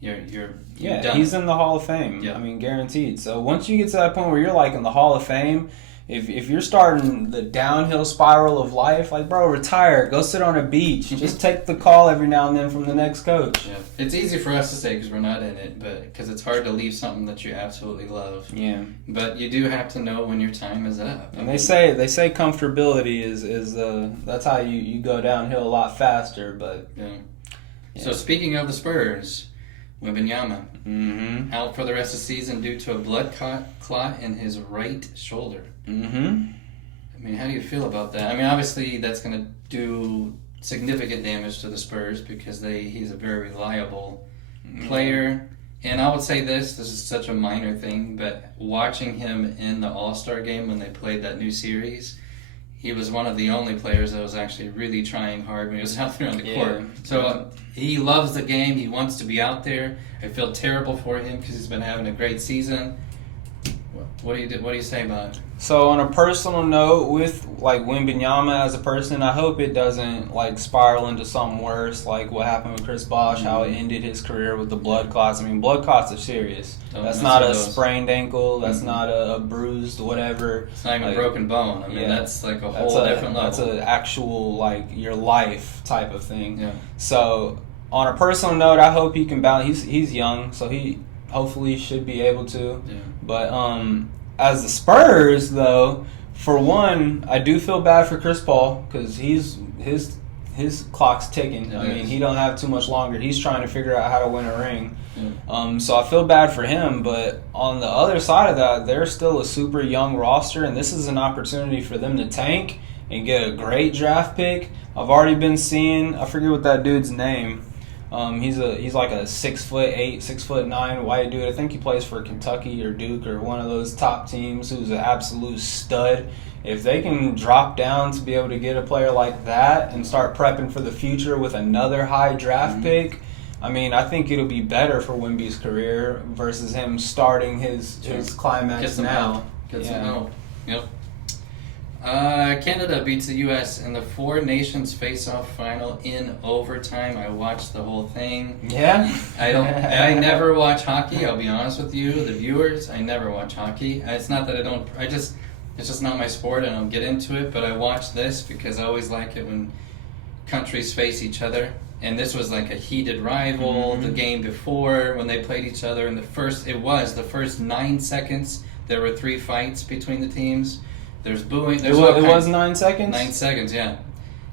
You're done. He's in the Hall of Fame. Yeah. I mean, guaranteed. So once you get to that point where you're in the Hall of Fame, if you're starting the downhill spiral of life, bro, retire. Go sit on a beach. Just take the call every now and then from the next coach. Yeah. It's easy for us to say because we're not in it, but because it's hard to leave something that you absolutely love. Yeah. But you do have to know when your time is up. And they say comfortability is that's how you go downhill a lot faster. But So speaking of the Spurs, Wembanyama out for the rest of the season due to a blood clot in his right shoulder. I mean, how do you feel about that? I mean, obviously that's going to do significant damage to the Spurs because he's a very reliable player. And I would say this is such a minor thing, but watching him in the All-Star game when they played that new series, he was one of the only players that was actually really trying hard when he was out there on the court. So he loves the game. He wants to be out there. I feel terrible for him because he's been having a great season. What do you say about it? So on a personal note, with Wembanyama as a person, I hope it doesn't spiral into something worse, like what happened with Chris Bosh, how it ended his career with the blood clots. I mean, blood clots are serious. That's not a sprained ankle. That's not a bruised whatever. It's not even a broken bone. I mean, that's a whole different level. That's an actual your life type of thing. Yeah. So on a personal note, I hope he can bounce. He's young, so he hopefully should be able to. Yeah. But as the Spurs, though, for one, I do feel bad for Chris Paul because his clock's ticking. I mean, he don't have too much longer. He's trying to figure out how to win a ring. Yeah. So I feel bad for him. But on the other side of that, they're still a super young roster, and this is an opportunity for them to tank and get a great draft pick. I've already been seeing, I forget what that dude's name. He's like a 6'8", 6'9" white dude. I think he plays for Kentucky or Duke or one of those top teams. Who's an absolute stud. If they can drop down to be able to get a player like that and start prepping for the future with another high draft pick, I mean, I think it'll be better for Wemby's career versus him starting his climax now. Get some help. Yep. Canada beats the U.S. in the Four Nations Face-Off final in overtime. I watched the whole thing. Yeah? I never watch hockey, I'll be honest with you, the viewers. I never watch hockey. It's not that I don't, it's just not my sport. I don't get into it, but I watch this because I always like it when countries face each other. And this was like a heated rival. The game before, when they played each other, the first 9 seconds, there were 3 fights between the teams. There's booing. It was 9 seconds? 9 seconds, yeah.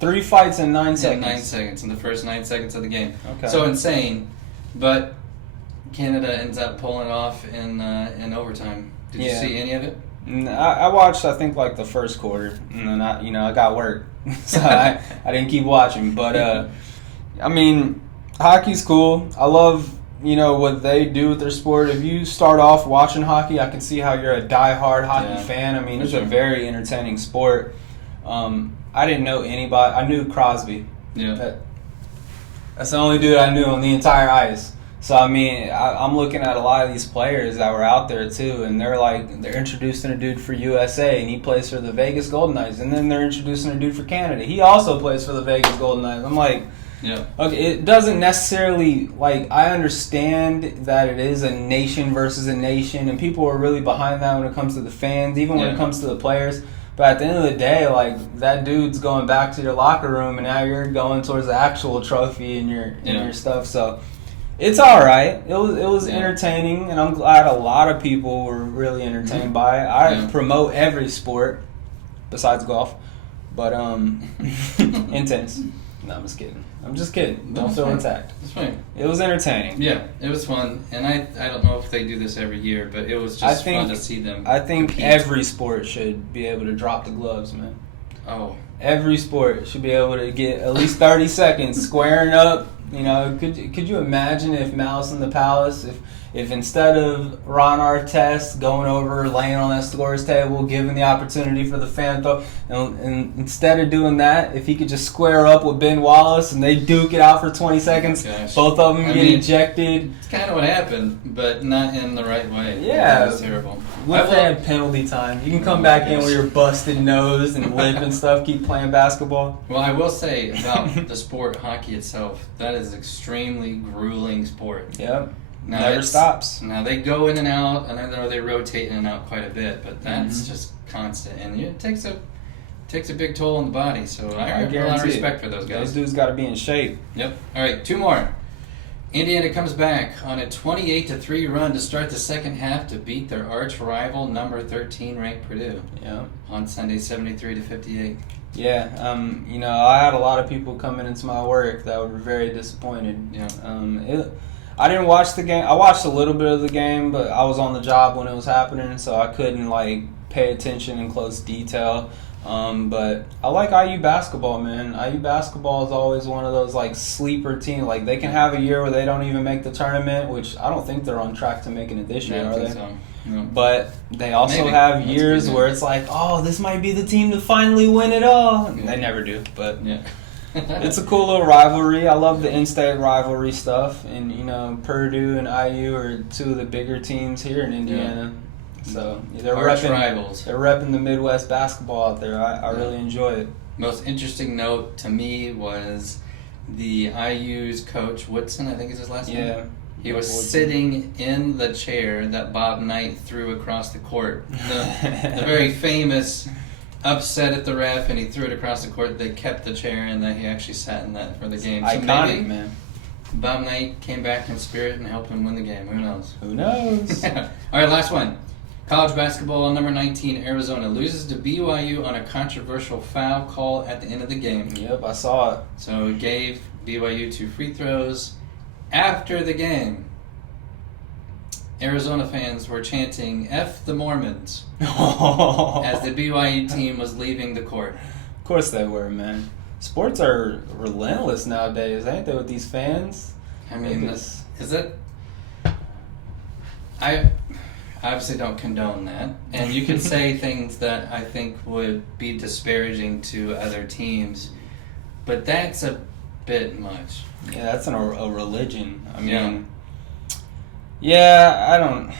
3 fights in 9 seconds? 9 seconds, in the first 9 seconds of the game. Okay. So insane. But Canada ends up pulling off in overtime. Did you see any of it? I watched, I think, like the first quarter. And then I got work. So I didn't keep watching. But, I mean, hockey's cool. I love, what they do with their sport. If you start off watching hockey, I can see how you're a diehard hockey fan. I mean, it's a very entertaining sport. I didn't know anybody. I knew Crosby. Yeah. That's the only dude I knew on the entire ice. So, I mean, I'm looking at a lot of these players that were out there, too, and they're introducing a dude for USA, and he plays for the Vegas Golden Knights, and then they're introducing a dude for Canada. He also plays for the Vegas Golden Knights. I'm like... Yeah. Okay, it doesn't necessarily, I understand that it is a nation versus a nation, and people are really behind that when it comes to the fans, even when it comes to the players. But at the end of the day, that dude's going back to your locker room, and now you're going towards the actual trophy and your stuff. So it's all right. It was entertaining, and I'm glad a lot of people were really entertained by it. I promote every sport besides golf, but in tennis. No, I'm just kidding. Don't feel attacked. That's fine. It was entertaining. Yeah, it was fun. And I don't know if they do this every year, but it was just fun to see them compete. Every sport should be able to drop the gloves, man. Oh. Every sport should be able to get at least 30 seconds squaring up. Could you imagine if Malice in the Palace, if instead of Ron Artest going over, laying on that scores table, giving the opportunity for the fan throw, and instead of doing that, if he could just square up with Ben Wallace and they duke it out for 20 seconds, both of them get ejected. It's kind of what happened, but not in the right way. Yeah. It was terrible. What if they had penalty time? You can come back in with your busted nose and lip and stuff, keep playing basketball. Well, I will say about the sport hockey itself, that is an extremely grueling sport. Yep. Now never stops. Now they go in and out, and I know they rotate in and out quite a bit, but that's just constant, and it takes a big toll on the body. So I have a lot of respect for those guys. Those dudes got to be in shape. Yep. All right, 2 more. Indiana comes back on a 28-3 run to start the second half to beat their arch rival, number 13 ranked Purdue. Yeah. On Sunday, 73-58. Yeah. I had a lot of people coming into my work that were very disappointed. Yeah. I didn't watch the game. I watched a little bit of the game, but I was on the job when it was happening, so I couldn't pay attention in close detail. But I like IU basketball, man. IU basketball is always one of those sleeper teams. They can have a year where they don't even make the tournament, which I don't think they're on track to making it this year, are they? So. No. But they also have years where it's this might be the team to finally win it all. Yeah. They never do, but it's a cool little rivalry. I love the in-state rivalry stuff, and Purdue and IU are 2 of the bigger teams here in Indiana. Yeah. So they're rivals. They're repping the Midwest basketball out there. I really enjoy it. Most interesting note to me was the IU's coach Woodson. I think is his last name. Yeah. He was sitting in the chair that Bob Knight threw across the court. The very famous upset at the ref, and he threw it across the court. They kept the chair, and then he actually sat in that for the game. So iconic, man. Bob Knight came back in spirit and helped him win the game. Who knows? Who knows? All right, last one. College basketball, number 19, Arizona loses to BYU on a controversial foul call at the end of the game. Yep, I saw it. So it gave BYU 2 free throws. After the game, Arizona fans were chanting "F the Mormons" as the BYU team was leaving the court. Of course they were, man. Sports are relentless nowadays, ain't they, with these fans? I mean, is it? I obviously don't condone that, and you can say things that I think would be disparaging to other teams, but that's a bit much. Yeah, that's a religion. I mean, yeah, I don't.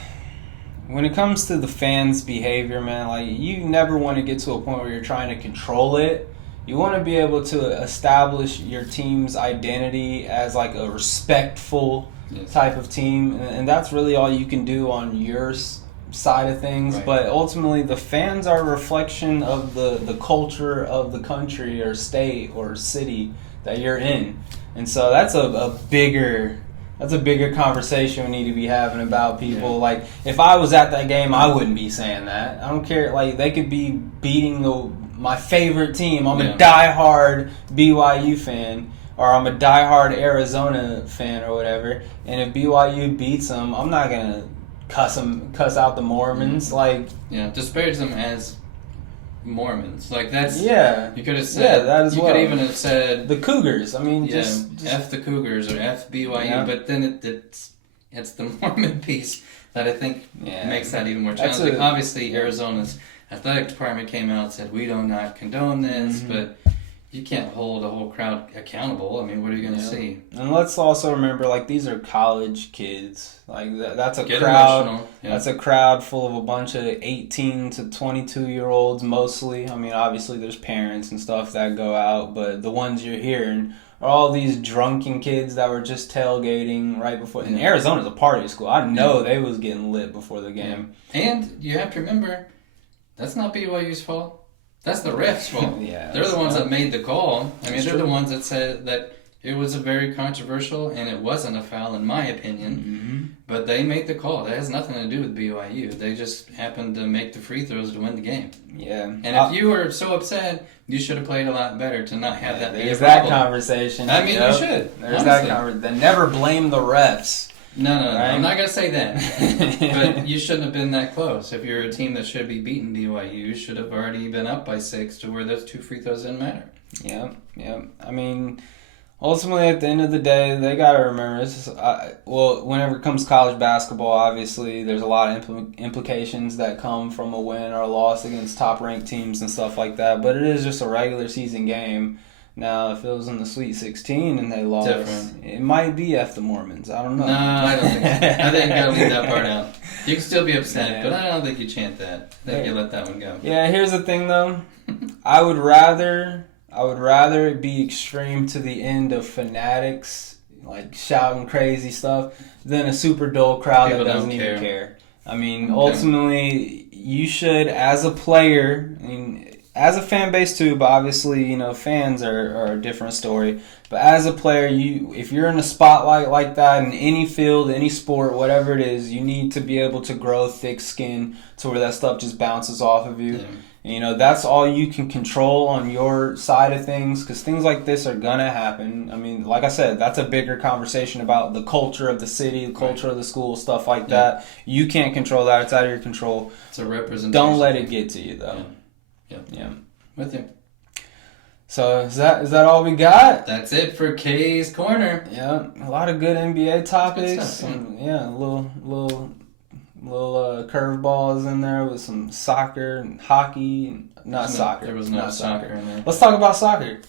When it comes to the fans' behavior, man, like, you never want to get to a point where you're trying to control it. You want to be able to establish your team's identity as like a respectful type of team, and that's really all you can do on your side of things. Right. But ultimately, the fans are a reflection of the culture of the country or state or city that you're in, and so that's a bigger conversation we need to be having about people. Yeah. Like, if I was at that game, I wouldn't be saying that. I don't care. Like, they could be beating my favorite team. I'm a diehard BYU fan, or I'm a diehard Arizona fan or whatever. And if BYU beats them, I'm not gonna cuss out the Mormons. Like, disparage them as Mormons. Like, that's you could have said that as well. You could even have said the Cougars. I mean, just F the Cougars or F BYU. But then it's the Mormon piece that I think makes that even more challenging. Obviously, Arizona's athletic department came out and said, we do not condone this, but you can't hold a whole crowd accountable. I mean, what are you going to see? And let's also remember, like, these are college kids. Like, that's a crowd. That's a crowd full of a bunch of 18 to 22-year-olds mostly. I mean, obviously there's parents and stuff that go out, but the ones you're hearing are all these drunken kids that were just tailgating right before. And Arizona's a party school. I know they was getting lit before the game. And you have to remember, that's not BYU's fault. That's the refs' fault. They're the ones that made the call. I mean, they're the ones that said that it was a very controversial and it wasn't a foul, in my opinion. But they made the call. That has nothing to do with BYU. They just happened to make the free throws to win the game. Yeah. And if you were so upset, you should have played a lot better to not have that be a problem. There's that conversation. I mean, you should. There's that conversation. Then never blame the refs. No, I'm not going to say that. But you shouldn't have been that close. If you're a team that should be beating BYU, you should have already been up by 6 to where those 2 free throws didn't matter. Yeah. I mean, ultimately, at the end of the day, they got to remember, whenever it comes to college basketball, obviously, there's a lot of implications that come from a win or a loss against top-ranked teams and stuff like that. But it is just a regular season game. Now, if it was in the Sweet 16 and they lost, it might be F the Mormons. I don't know. No, I don't think so. I think you got to leave that part out. You can still be upset, but I don't think you chant that. I think you let that one go. Yeah, here's the thing, though. I would rather it be extreme to the end of fanatics, like shouting crazy stuff, than a super dull crowd that doesn't even care. I mean, ultimately, you should, as a player, as a fan base too, but obviously, fans are a different story. But as a player, if you're in a spotlight like that in any field, any sport, whatever it is, you need to be able to grow thick skin to where that stuff just bounces off of you. And, that's all you can control on your side of things, because things like this are going to happen. I mean, like I said, that's a bigger conversation about the culture of the city, the culture of the school, stuff like that. You can't control that. It's out of your control. It's a representation. Don't let it get to you, though. Yeah. With you. So is that all we got? That's it for K's Corner. Yeah, a lot of good NBA topics. Some, little curveballs in there with some soccer and hockey. Soccer. There was no soccer in there. Let's talk about soccer.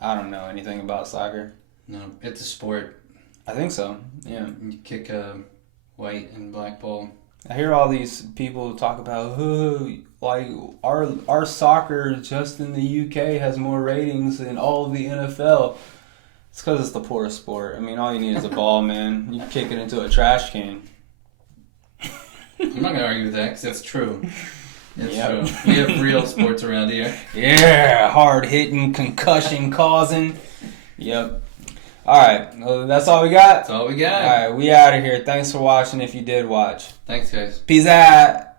I don't know anything about soccer. No, it's a sport. I think so. Yeah. You kick a white and black ball. I hear all these people talk about, like, our soccer just in the UK has more ratings than all of the NFL. It's because it's the poorest sport. I mean, all you need is a ball, man. You kick it into a trash can. I'm not going to argue with that because that's true. It's true. We have real sports around here. Yeah, hard-hitting, concussion-causing. Yep. All right, well, that's all we got? That's all we got. All right, we out of here. Thanks for watching if you did watch. Thanks, guys. Peace out.